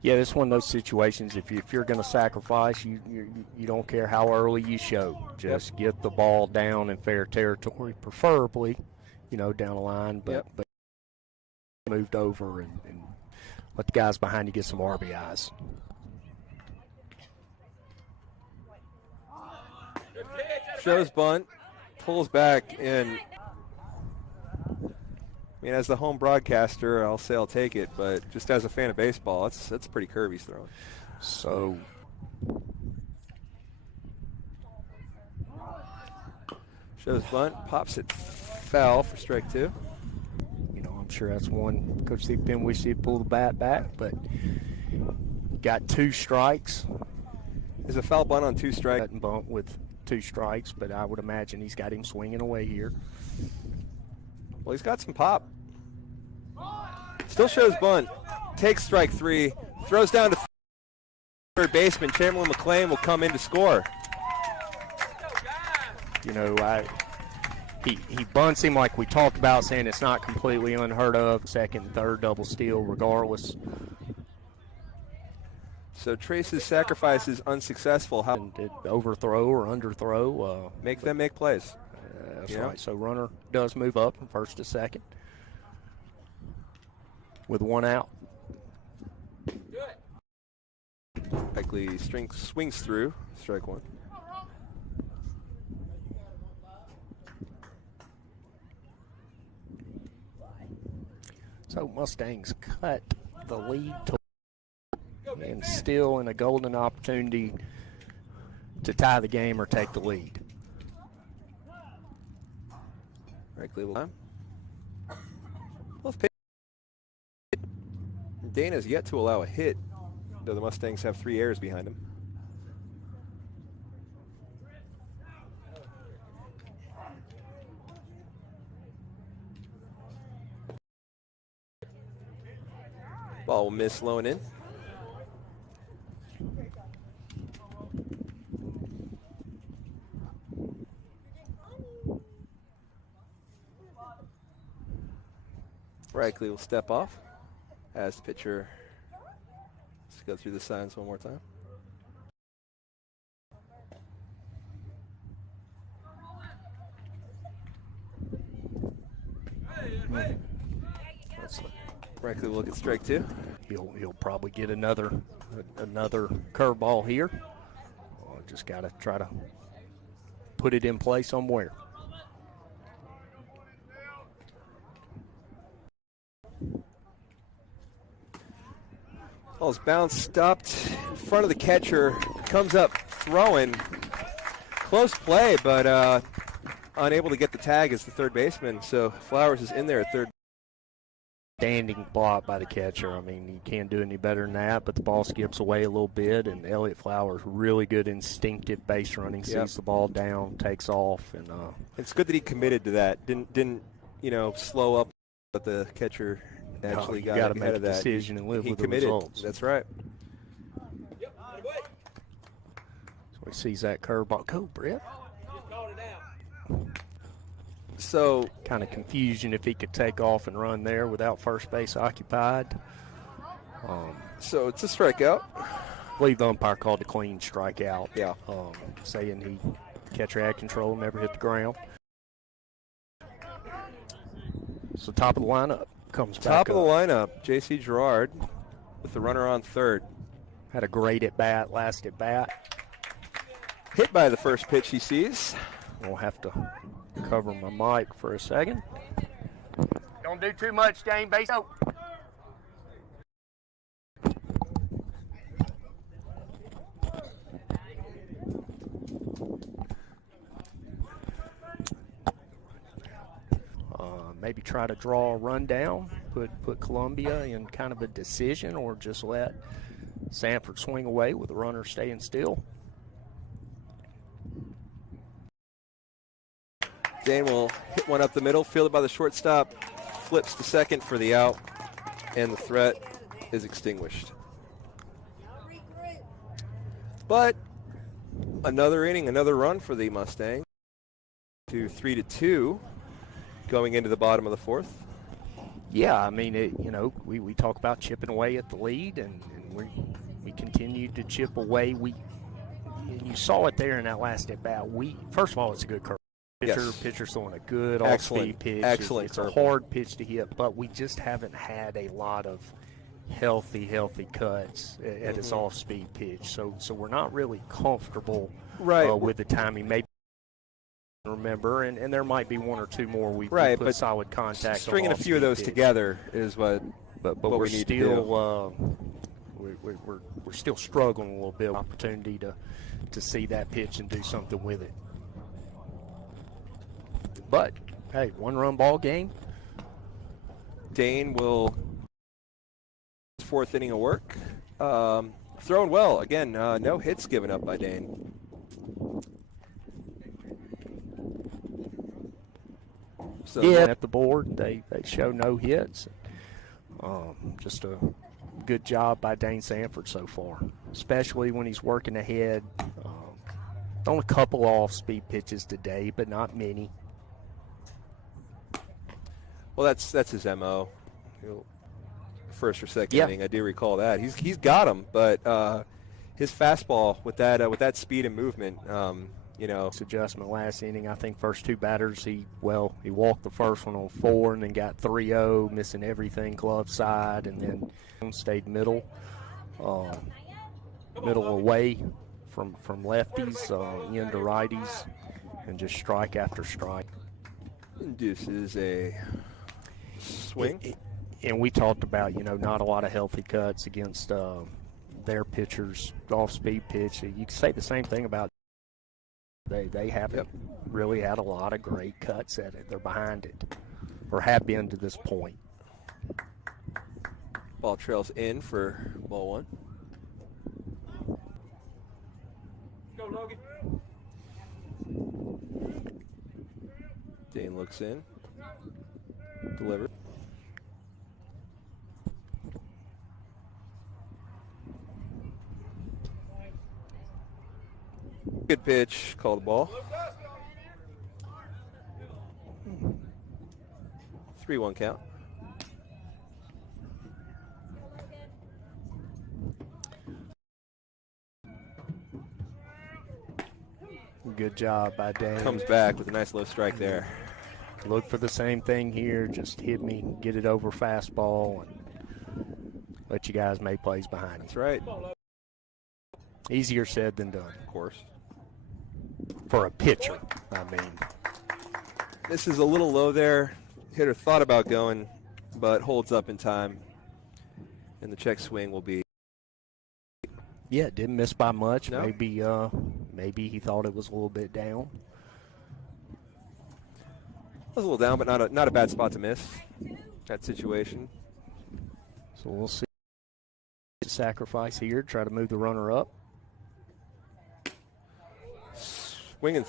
Yeah, it's one of those situations. If you're going to sacrifice, you don't care how early you show. Just get the ball down in fair territory, preferably, you know, down the line. But moved over and let the guys behind you get some RBIs. Shows bunt, pulls back, and I mean, as the home broadcaster, I'll say I'll take it, but just as a fan of baseball, that's pretty curve he's throwing. So shows bunt, pops it foul for strike two. You know, I'm sure that's one Coach Steve Penn wished he'd pull the bat back, but got 2 strikes. Is a foul bunt on 2 strikes? Bunt with 2 strikes, but I would imagine he's got him swinging away here. Well, he's got some pop. Still shows bunt. Takes strike 3. Throws down to third baseman. Chamberlain McLean will come in to score. You know, he bunts him like we talked about, saying it's not completely unheard of. Second, third, double steal, regardless. So Trace's sacrifice is unsuccessful. How did overthrow or underthrow? Make them make plays. That's right. So runner does move up from first to second with 1 out. Likely swings through strike 1. So Mustangs cut the lead to and still in a golden opportunity to tie the game or take the lead. Likely will time. Dana's yet to allow a hit, though the Mustangs have 3 errors behind him. Ball will miss low and in. Reichley will step off as the pitcher. Let's go through the signs one more time. Reichley will look at strike 2. He'll probably get another curveball here. Just got to try to put it in play somewhere. Ball's bounced, stopped in front of the catcher, comes up throwing. Close play, but unable to get the tag as the third baseman. So Flowers is in there at third. Standing block by the catcher. I mean, you can't do any better than that, but the ball skips away a little bit, and Elliott Flowers, really good instinctive base running, sees the ball down, takes off. And it's good that he committed to that. Didn't slow up, but the catcher actually got ahead of that. You got to make a decision and live with committed. The results. That's right. So he sees that curveball. Go, Brett. So kind of confusion if he could take off and run there without first base occupied. So it's a strikeout. I believe the umpire called a clean strikeout. Yeah. Saying catcher had control, never hit the ground. So top of the lineup comes back Top of the up. lineup, J.C. Girard with the runner on third. Had a great at-bat, last at-bat. Hit by the first pitch he sees. We'll have to cover my mic for a second. Don't do too much, Dane. Base. Oh. maybe try to draw a run down, put Columbia in kind of a decision, or just let Sanford swing away with the runner staying still. Dane will hit one up the middle, fielded by the shortstop, flips to second for the out, and the threat is extinguished. But another inning, another run for the Mustangs to 3-2 going into the bottom of the fourth. Yeah, I mean, we talk about chipping away at the lead, and we continued to chip away. You saw it there in that last at bat. First of all, it's a good curve. Pitcher's throwing a good off-speed pitch. Excellent. It's a hard pitch to hit, but we just haven't had a lot of healthy cuts at his off-speed pitch. So we're not really comfortable with the timing. Maybe remember, and there might be one or two more we put solid contact. Stringing a few of those together is what. But we're we need to do. We're still struggling a little bit. Opportunity to see that pitch and do something with it. But hey, one-run ball game. Dane will fourth inning of work. Throwing well again. No hits given up by Dane. So at the board, they show no hits. Just a good job by Dane Sanford so far, especially when he's working ahead. On a couple off-speed pitches today, but not many. Well, that's his MO. First or second inning, I do recall that. He's got him, but his fastball with that speed and movement, Adjustment last inning. I think first two batters, he walked the first one on 4 and then got 3-0, missing everything glove side, and then stayed middle away from lefties into righties, and just strike after strike. Induces a swing. And we talked about, not a lot of healthy cuts against their pitchers, off-speed pitch. You can say the same thing about they haven't really had a lot of great cuts at it. They're behind it, or have been to this point. Ball trails in for ball one. Go, Logan. Dane looks in. Delivered. Good pitch. Call the ball. 3-1 count. Good job by Dane. Comes back with a nice low strike there. Look for the same thing here. Just hit me, get it over fastball, and let you guys make plays behind you. That's right. Easier said than done. Of course. For a pitcher, I mean. This is a little low there. Hitter thought about going, but holds up in time. And the check swing will be. Yeah, didn't miss by much. No. Maybe he thought it was a little bit down. It was a little down, but not a bad spot to miss that situation. So we'll see. Sacrifice here, try to move the runner up. Swinging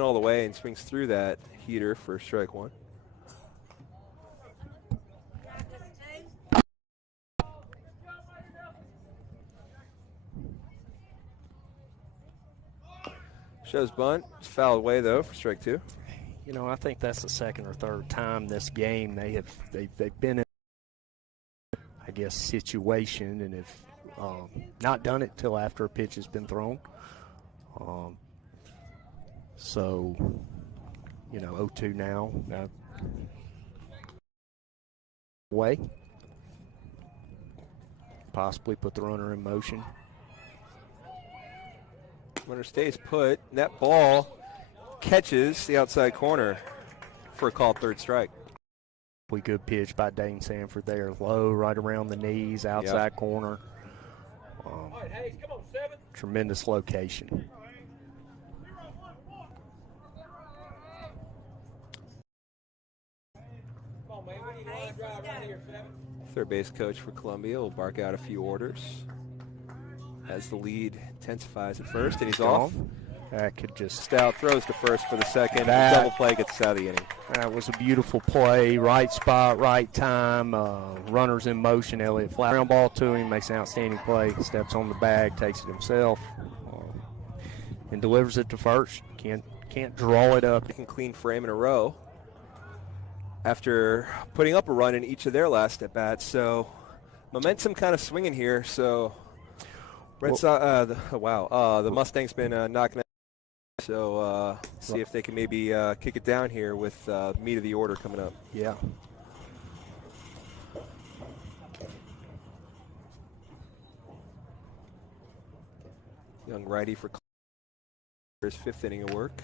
all the way, and swings through that heater for strike one. Shows bunt. It's fouled away though for strike two. I think that's the second or third time this game they've been in, I guess, situation, and have not done it till after a pitch has been thrown. So, 0-2 now. Way. Possibly put the runner in motion. Runner stays put. That ball catches the outside corner for a called third strike. Good pitch by Dane Sanford there. Low, right around the knees, outside corner. Tremendous location. Third base coach for Columbia will bark out a few orders as the lead intensifies at first, and he's off. That could just Stout throws to first for the second. That- The double play gets us out of the inning. That was a beautiful play. Right spot, right time. Runners in motion. Elliott flat ground ball to him, makes an outstanding play. Steps on the bag, takes it himself, and delivers it to first. Can't draw it up. Second clean frame in a row after putting up a run in each of their last at bats. So momentum kind of swinging here. So the Mustang's been knocking it. So see if they can maybe kick it down here with meat of the order coming up. Yeah. Young righty for his fifth inning of work.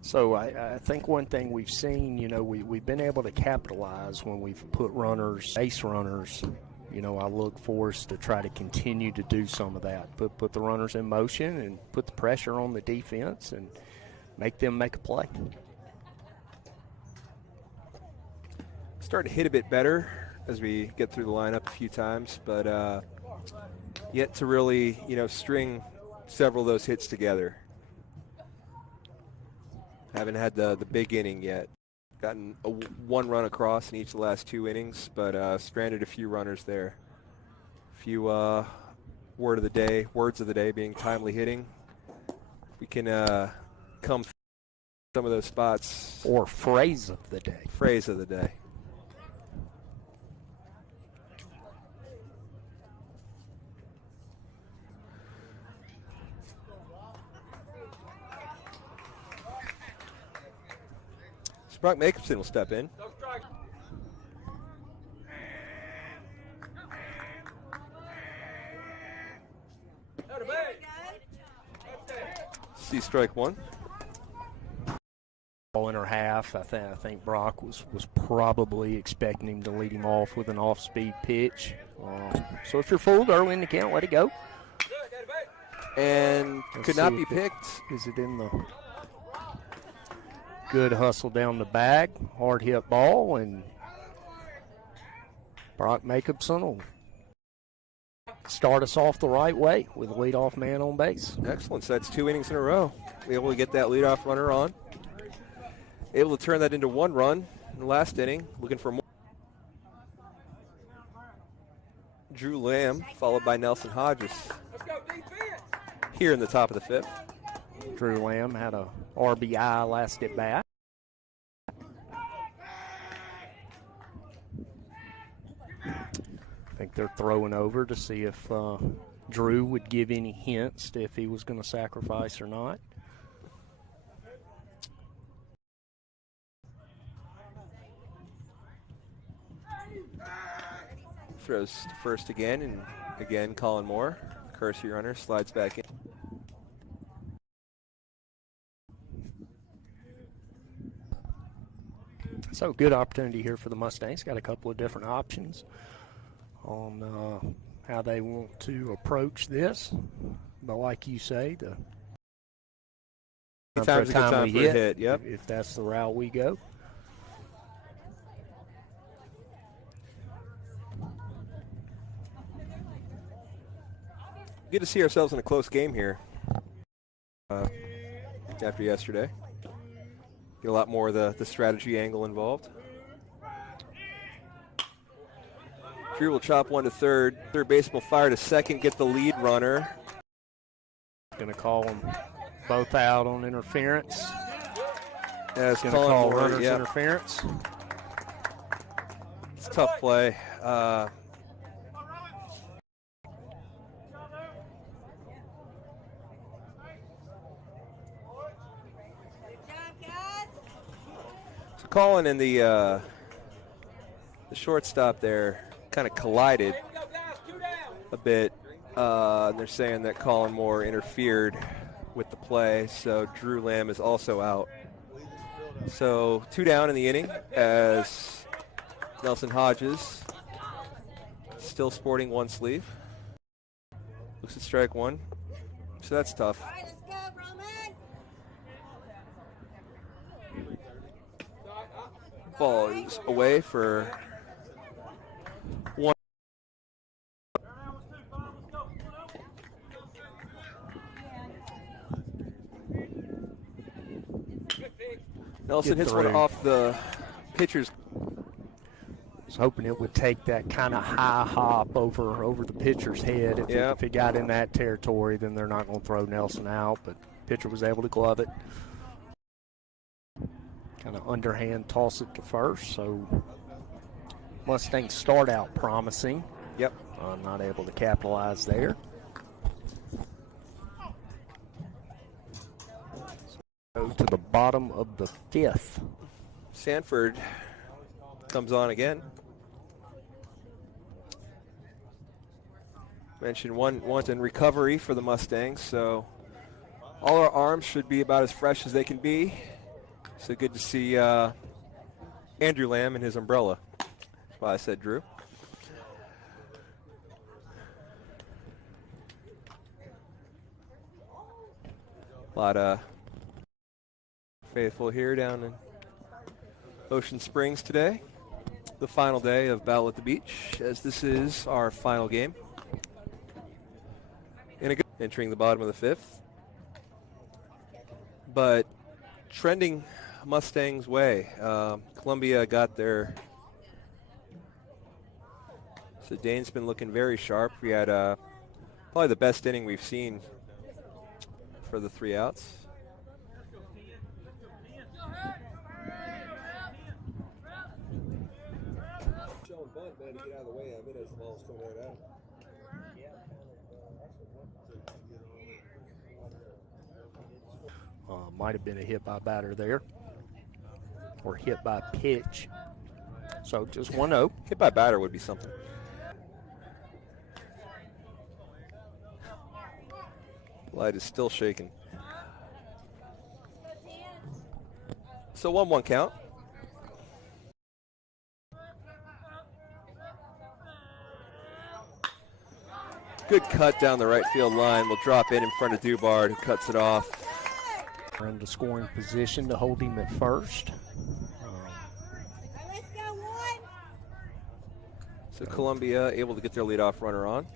So I think one thing we've seen, we've been able to capitalize when we've put runners, base runners. I look for us to try to continue to do some of that. Put the runners in motion and put the pressure on the defense and make them make a play. Starting to hit a bit better as we get through the lineup a few times, but yet to really, string several of those hits together. Haven't had the big inning yet. Gotten one run across in each of the last two innings, but stranded a few runners there. A few words of the day being timely hitting. We can come some of those spots. Or phrase of the day. Phrase of the day. Brock Jacobson will step in. See strike one. Ball in her half. I think Brock was probably expecting him to lead him off with an off-speed pitch. So if you're fooled early in the count, let it go. And Let's could not see be if picked. Is it in the good hustle down the bag, hard hit ball, and Brock Jacobson will start us off the right way with a leadoff man on base. Excellent. So that's 2 innings in a row. Able to get that leadoff runner on. Able to turn that into 1 run in the last inning. Looking for more. Drew Lamb, followed by Nelson Hodges. Here in the top of the 5th. Drew Lamb had a RBI last at bat. I think they're throwing over to see if Drew would give any hints to if he was going to sacrifice or not. Throws to first again, and again Colin Moore, Kersey runner, slides back in. So good opportunity here for the Mustangs. Got a couple of different options on how they want to approach this. But like you say, the Time's a good time for a hit. Yep. If that's the route we go. Good to see ourselves in a close game here after yesterday. Get a lot more of the strategy angle involved. Drew will chop one to third. Third baseman will fire to second, get the lead runner. Going to call them both out on interference. As Going to call runners interference. It's a tough play. So Colin and the shortstop there kind of collided a bit. And they're saying that Colin Moore interfered with the play, so Drew Lamb is also out. So 2 down in the inning as Nelson Hodges still sporting one sleeve. Looks at strike one. So that's tough. All right, let's go, Roman. Ball is away for one. Nelson hits one off the pitcher's. Was hoping it would take that kind of high hop over the pitcher's head. If it got in that territory, then they're not going to throw Nelson out, but pitcher was able to glove it. Kind of underhand toss it to first, so Mustangs start out promising. Yep. Not able to capitalize there. So go to the bottom of the fifth. Sanford comes on again. Mentioned one in recovery for the Mustangs, so all our arms should be about as fresh as they can be. So good to see Andrew Lamb and his umbrella. That's why I said Drew. A lot of faithful here down in Ocean Springs today. The final day of Battle at the Beach, as this is our final game. Entering the bottom of the fifth. But trending Mustangs' way. Columbia got their. So Dane's been looking very sharp. We had probably the best inning we've seen for the 3 outs. Showing bunt, man, to get out of the way of it as the ball's coming right out. Might have been a hit by batter there, or hit by pitch. So just 1-0. Hit by batter would be something. Light is still shaking. So 1-1 count. Good cut down the right field line. Will drop in front of Dubard, who cuts it off. In the scoring position to hold him at first. Let's go, one. So Columbia able to get their leadoff runner on.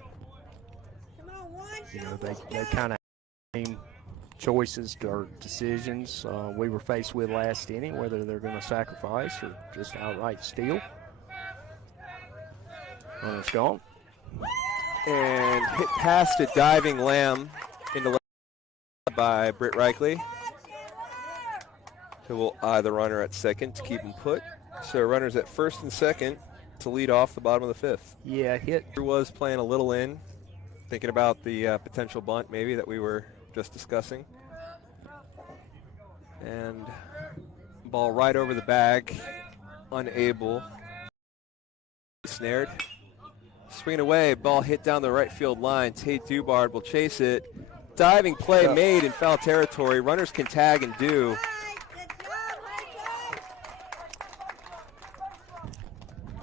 Come on, one. You know, they kind of have choices or decisions we were faced with last inning, whether they're going to sacrifice or just outright steal. Runner's gone. And hit past a diving Lamb into left by Britt Reichley, who will eye the runner at second to keep him put. So runners at first and second to lead off the bottom of the fifth. Yeah, hit. Drew was playing a little in, thinking about the potential bunt maybe that we were just discussing. And ball right over the bag, unable. Snared. Swinging away, ball hit down the right field line. Tate Dubard will chase it. Diving play made in foul territory. Runners can tag and do.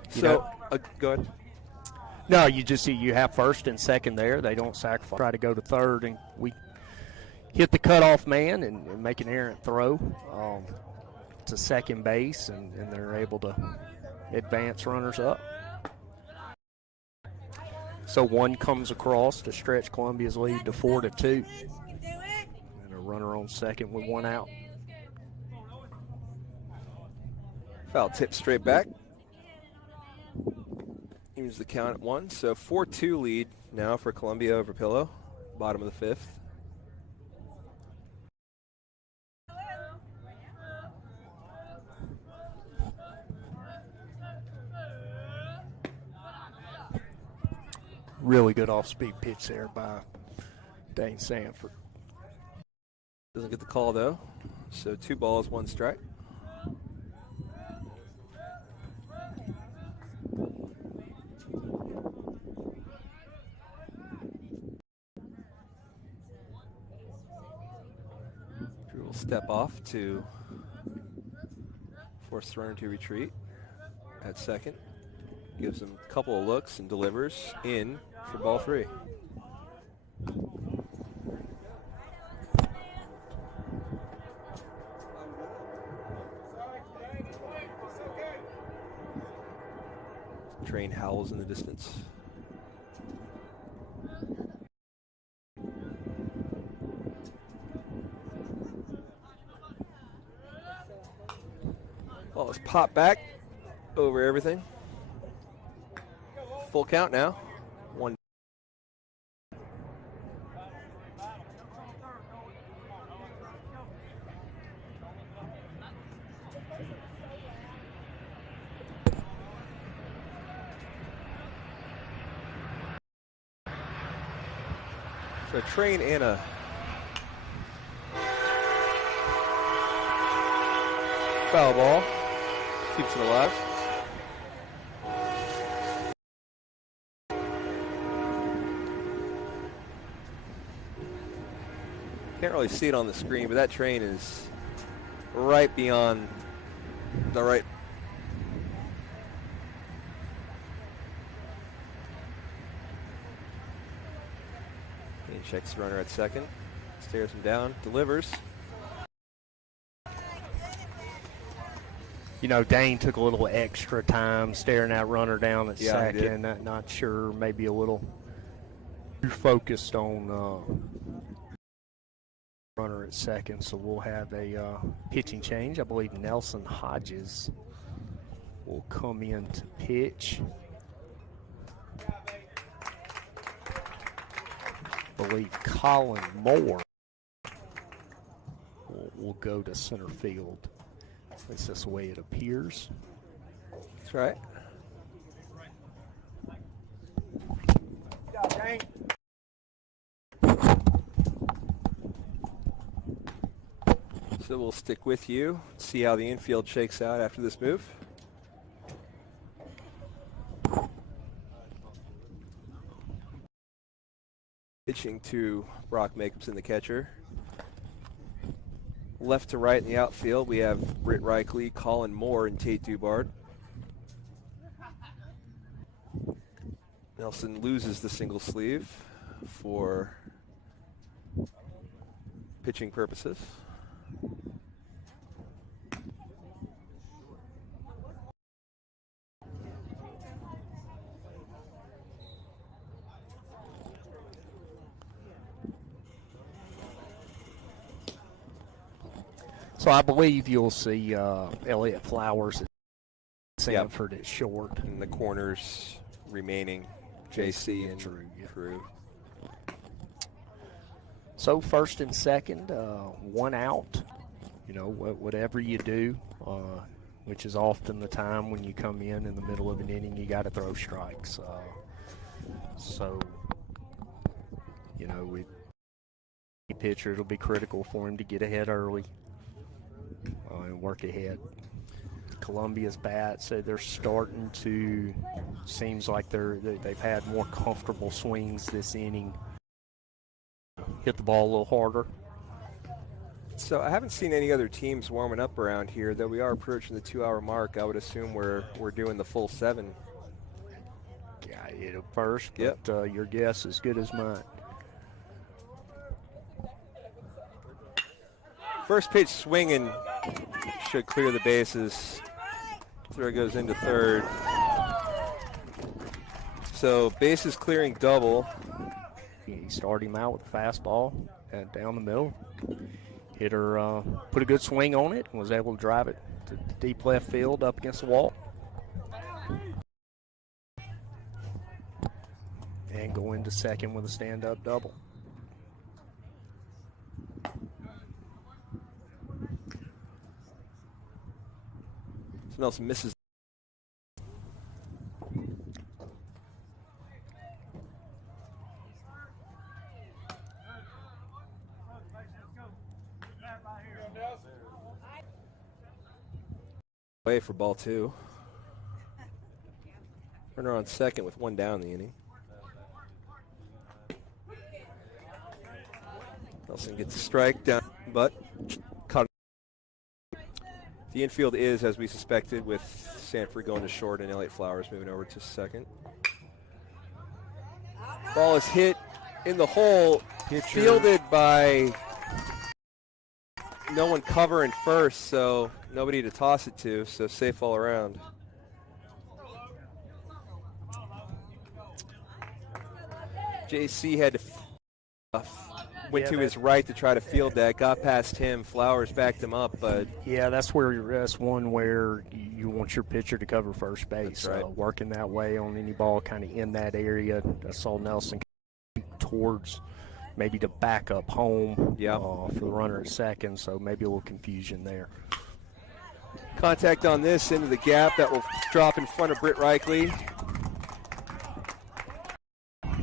So, go ahead. No, you just see you have first and second there. They don't sacrifice. Try to go to third, and we hit the cutoff man and make an errant throw to second base, and they're able to advance runners up. So one comes across to stretch Columbia's lead to 4-2. And a runner on second with 1 out. Foul tip straight back. Evens the count at 1. So 4-2 lead now for Columbia over Pillow. Bottom of the fifth. Really good off-speed pitch there by Dane Sanford. Doesn't get the call though. So 2 balls, 1 strike. Drew will step off to force the runner to retreat at second. Gives him a couple of looks and delivers in for ball 3. train howls in the distance. Ball is popped back over everything. Full count now. 1. So a train and a foul ball. Keeps it alive. Can't really see it on the screen, but that train is right beyond the right. And checks the runner at second. Stares him down. Delivers. You know, Dane took a little extra time staring that runner down at Yeah, he did. second. Not sure, maybe a little too focused on runner at second. So we'll have a pitching change. I believe Nelson Hodges will come in to pitch. I believe Colin Moore will go to center field. At least that's the way it appears. That's right. So we'll stick with you, see how the infield shakes out after this move. Pitching to Brock Jacobson, the catcher. Left to right in the outfield, we have Britt Reichley, Colin Moore, and Tate Dubard. Nelson loses the single sleeve for pitching purposes. So I believe you'll see Elliott Flowers at Sanford at short. In the corners remaining, JC and Drew. So first and second, one out. You know, whatever you do, which is often the time when you come in the middle of an inning, you got to throw strikes. So, you know, with the pitcher, it'll be critical for him to get ahead early and work ahead. Columbia's bat, so they're starting to, seems like they've had more comfortable swings this inning. Hit the ball a little harder. So I haven't seen any other teams warming up around here, though we are approaching the 2-hour mark. I would assume we're doing the full 7. Yeah, it at first, Yep. but your guess is good as mine. First pitch swinging should clear the bases. Throw goes into third. So bases clearing double. He started him out with a fastball down the middle. Hitter put a good swing on it and was able to drive it to deep left field up against the wall. And go into second with a stand-up double. Nelson misses. Away for ball 2. Runner on second with 1 down in the inning. Nelson gets a strike down, but caught. The infield is, as we suspected, with Sanford going to short and Elliott Flowers moving over to second. Ball is hit in the hole, fielded by no one covering first, so nobody to toss it to, so safe all around. JC had to went Yeah, to that- his right to try to field that, got past him. Flowers backed him up, but Yeah, that's one where you want your pitcher to cover first base. That's right. Working that way on any ball kind of in that area. I saw Nelson towards maybe to back up home Yeah. for the runner at second, so maybe a little confusion there. contact on this into the gap. That will drop in front of Britt Reichley.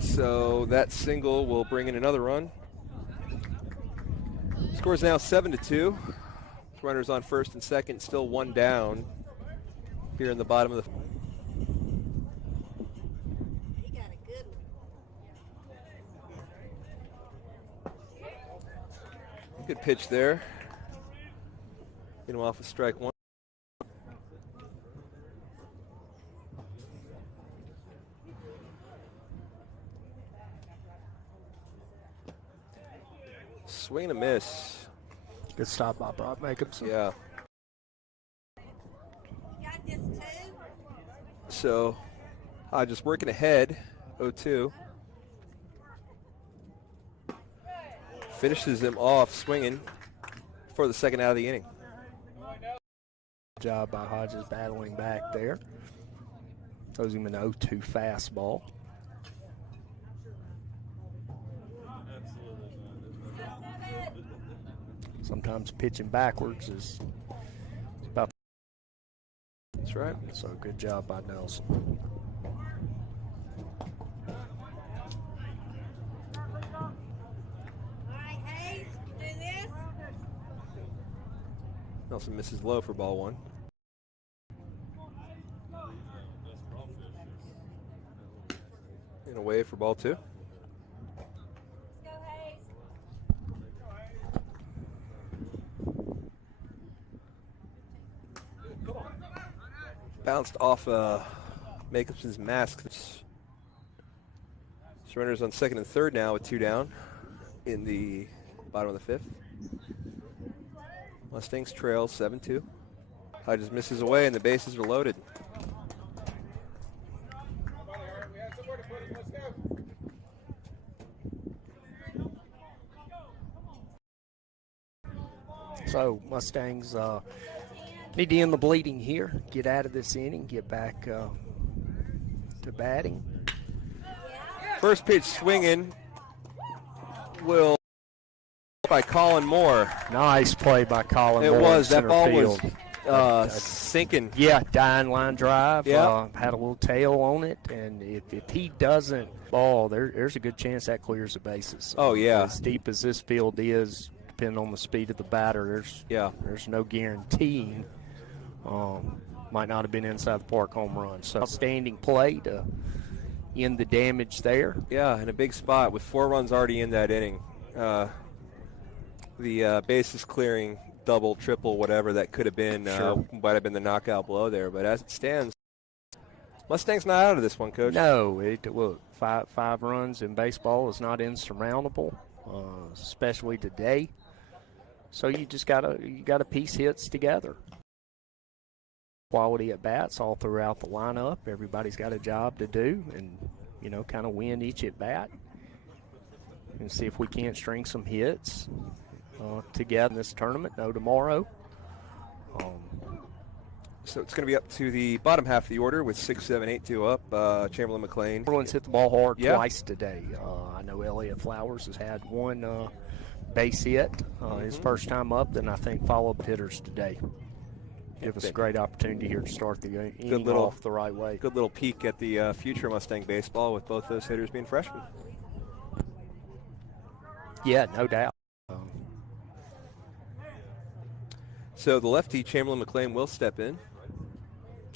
So that single will bring in another run. Score is now 7-2. Runners on first and second, still one down here in the bottom of the. He got a good one. Good pitch there. Get him off with strike one. Swing and a miss. Good stop by Brock Jacobson. Yeah. Got this too? So just working ahead, 0-2. Finishes him off swinging for the second out of the inning. Job by Hodges battling back there. Throws him an 0-2 fastball. Sometimes pitching backwards is about. That's right. So good job by Nelson. All right, Hayes, do this. Nelson misses low for ball one. And away for ball two. Go, Hayes. Bounced off Jacobson's mask. Surrenders on second and third now with two down in the bottom of the fifth. Mustangs trail 7-2. Hodges misses away and the bases are loaded. So Mustangs need to end the bleeding here, get out of this inning, get back to batting. First pitch swinging will by Colin Moore. Nice play by Colin It Moore was. in That center ball field. was sinking. Yeah, dying line drive. Yeah. Had a little tail on it, and if he doesn't ball, there's a good chance that clears the bases. Oh, yeah. As deep as this field is, depending on the speed of the batter, there's no guaranteeing. Might not have been inside the park home run. So outstanding play to end the damage there. Yeah, in a big spot with 4 runs already in that inning. The bases clearing double, triple, whatever that could have been, Sure. might have been the knockout blow there. But as it stands, Mustangs not out of this one, Coach. No, look, five runs in baseball is not insurmountable, especially today. So you just gotta piece hits together. Quality at bats all throughout the lineup. Everybody's got a job to do, and kind of win each at bat, and see if we can't string some hits together in this tournament. No tomorrow. So it's going to be up to the bottom half of the order with 6, 7, 8, 2 up. Chamberlain McLean. Everyone's hit the ball hard Yeah. twice today. I know Elliott Flowers has had one base hit, his first time up, then I think followed hitters today. Give us a great opportunity here to start the inning off the right way. Good little peek at the future Mustang baseball with both those hitters being freshmen. Yeah, no doubt. So the lefty, Chamberlain McLean, will step in.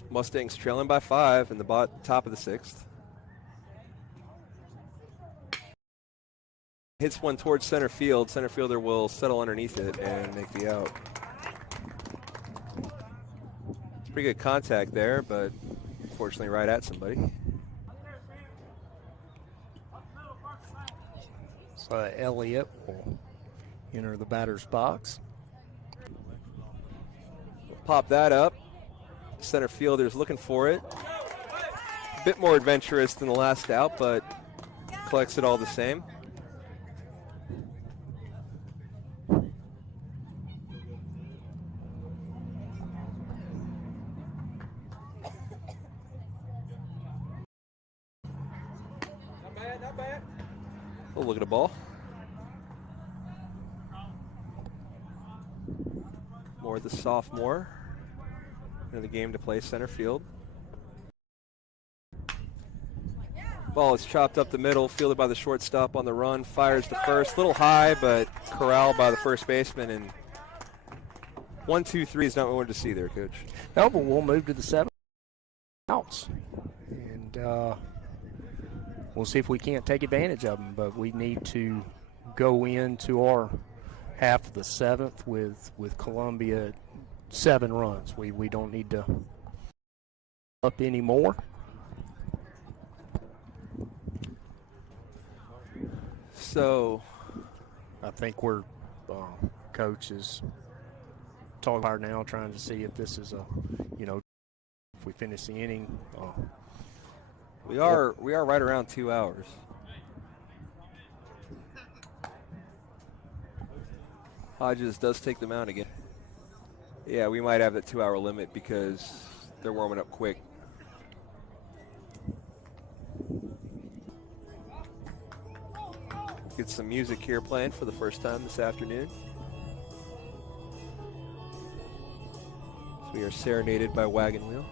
Mustangs trailing by 5 in the top of the 6th. Hits one towards center field. Center fielder will settle underneath it and make the out. It's pretty good contact there, but unfortunately right at somebody. So Elliott will enter the batter's box. Pop that up. Center fielder's looking for it. A bit more adventurous than the last out, but collects it all the same. Not bad, not bad. Oh, look at the ball. Moore, the sophomore, in the game to play center field. Ball is chopped up the middle, fielded by the shortstop on the run, fires to first. Little high, but corralled by the first baseman. And 1, 2, 3 is not what we wanted to see there, Coach. No, but we'll move to the 7 outs. And we'll see if we can't take advantage of them. But we need to go into our half of the 7th with Columbia 7 runs. We don't need to up anymore. So I think we're coach is talking about now, trying to see if this is if we finish the inning. we are right around 2 hours. Hodges does take them out again. Yeah, we might have that 2-hour limit because they're warming up quick. Get some music here playing for the first time this afternoon. So we are serenaded by Wagon Wheel.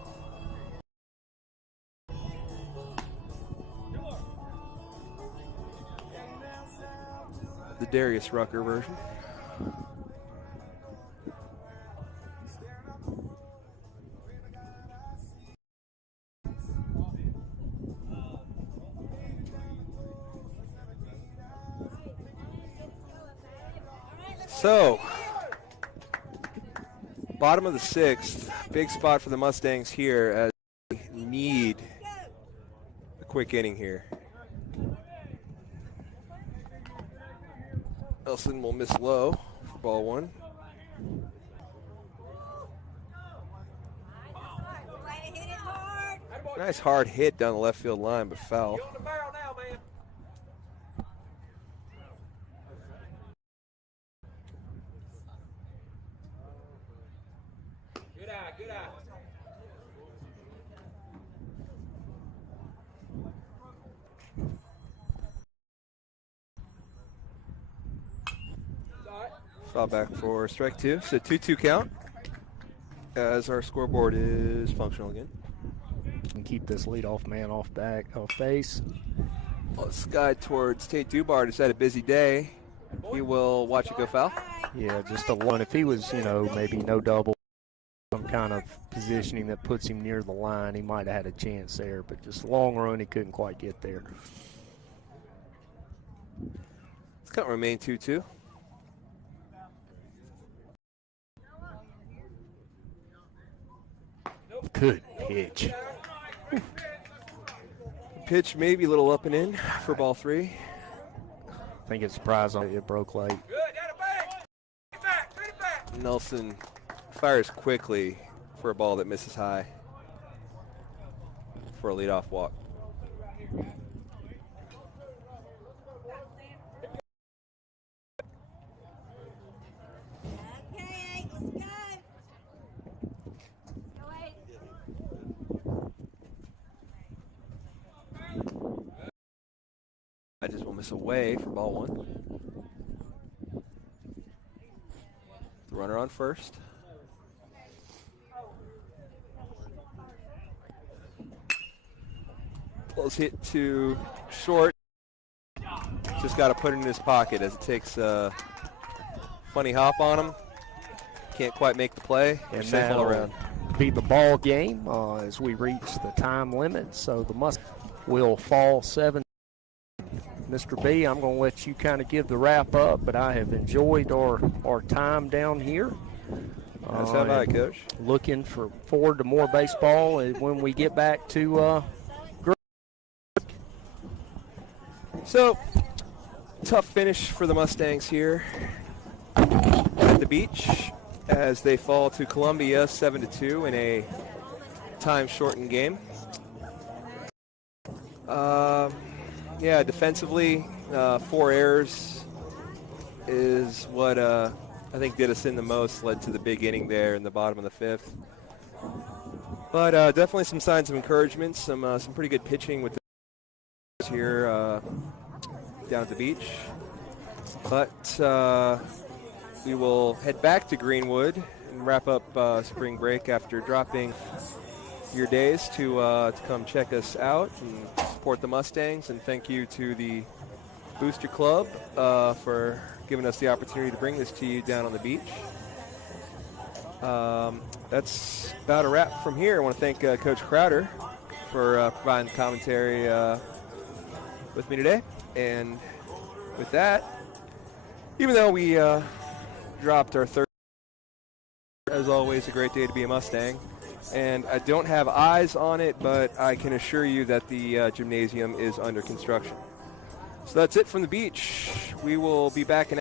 The Darius Rucker version. So, bottom of the 6th, big spot for the Mustangs here as they need a quick inning here. Nelson will miss low for ball 1. Way to hit it hard. Nice hard hit down the left field line, but foul. You're on the barrel now, man. Good eye, good eye. Foul back for strike 2. So 2-2 count as our scoreboard is functional again. And keep this leadoff man off base. Well, this guy towards Tate Dubart has had a busy day. He will watch it go foul. Yeah, just a one. If he was, maybe no double, some kind of positioning that puts him near the line, he might have had a chance there. But just long run, he couldn't quite get there. It's going to remain 2-2. Good pitch. Pitch maybe a little up and in for ball 3. I think it's surprised it broke late. Good, down the back. Get back, get it back. Nelson fires quickly for a ball that misses high for a leadoff walk. Okay, let's go. Go ahead. I just will miss away for ball 1. The runner on first. Ball's hit to short. Just got to put it in his pocket as it takes a funny hop on him. Can't quite make the play. And Safe all that'll around. be the ball game as we reach the time limit. So the Mustangs will fall 7. Mr. B, I'm going to let you kind of give the wrap up, but I have enjoyed our time down here. That's how about it, Coach. Looking forward to more baseball when we get back to So, tough finish for the Mustangs here at the beach as they fall to Columbia 7-2 in a time-shortened game. Yeah, defensively, 4 errors is what I think did us in the most, led to the big inning there in the bottom of the 5th. But definitely some signs of encouragement, some pretty good pitching with the here down at the beach. But we will head back to Greenwood and wrap up spring break after dropping your days to come check us out and support the Mustangs. And thank you to the Booster Club for giving us the opportunity to bring this to you down on the beach. That's about a wrap from here. I want to thank Coach Crowder for providing commentary with me today. And with that, even though we dropped our third, as always, a great day to be a Mustang. And I don't have eyes on it, but I can assure you that the gymnasium is under construction. So that's it from the beach. We will be back in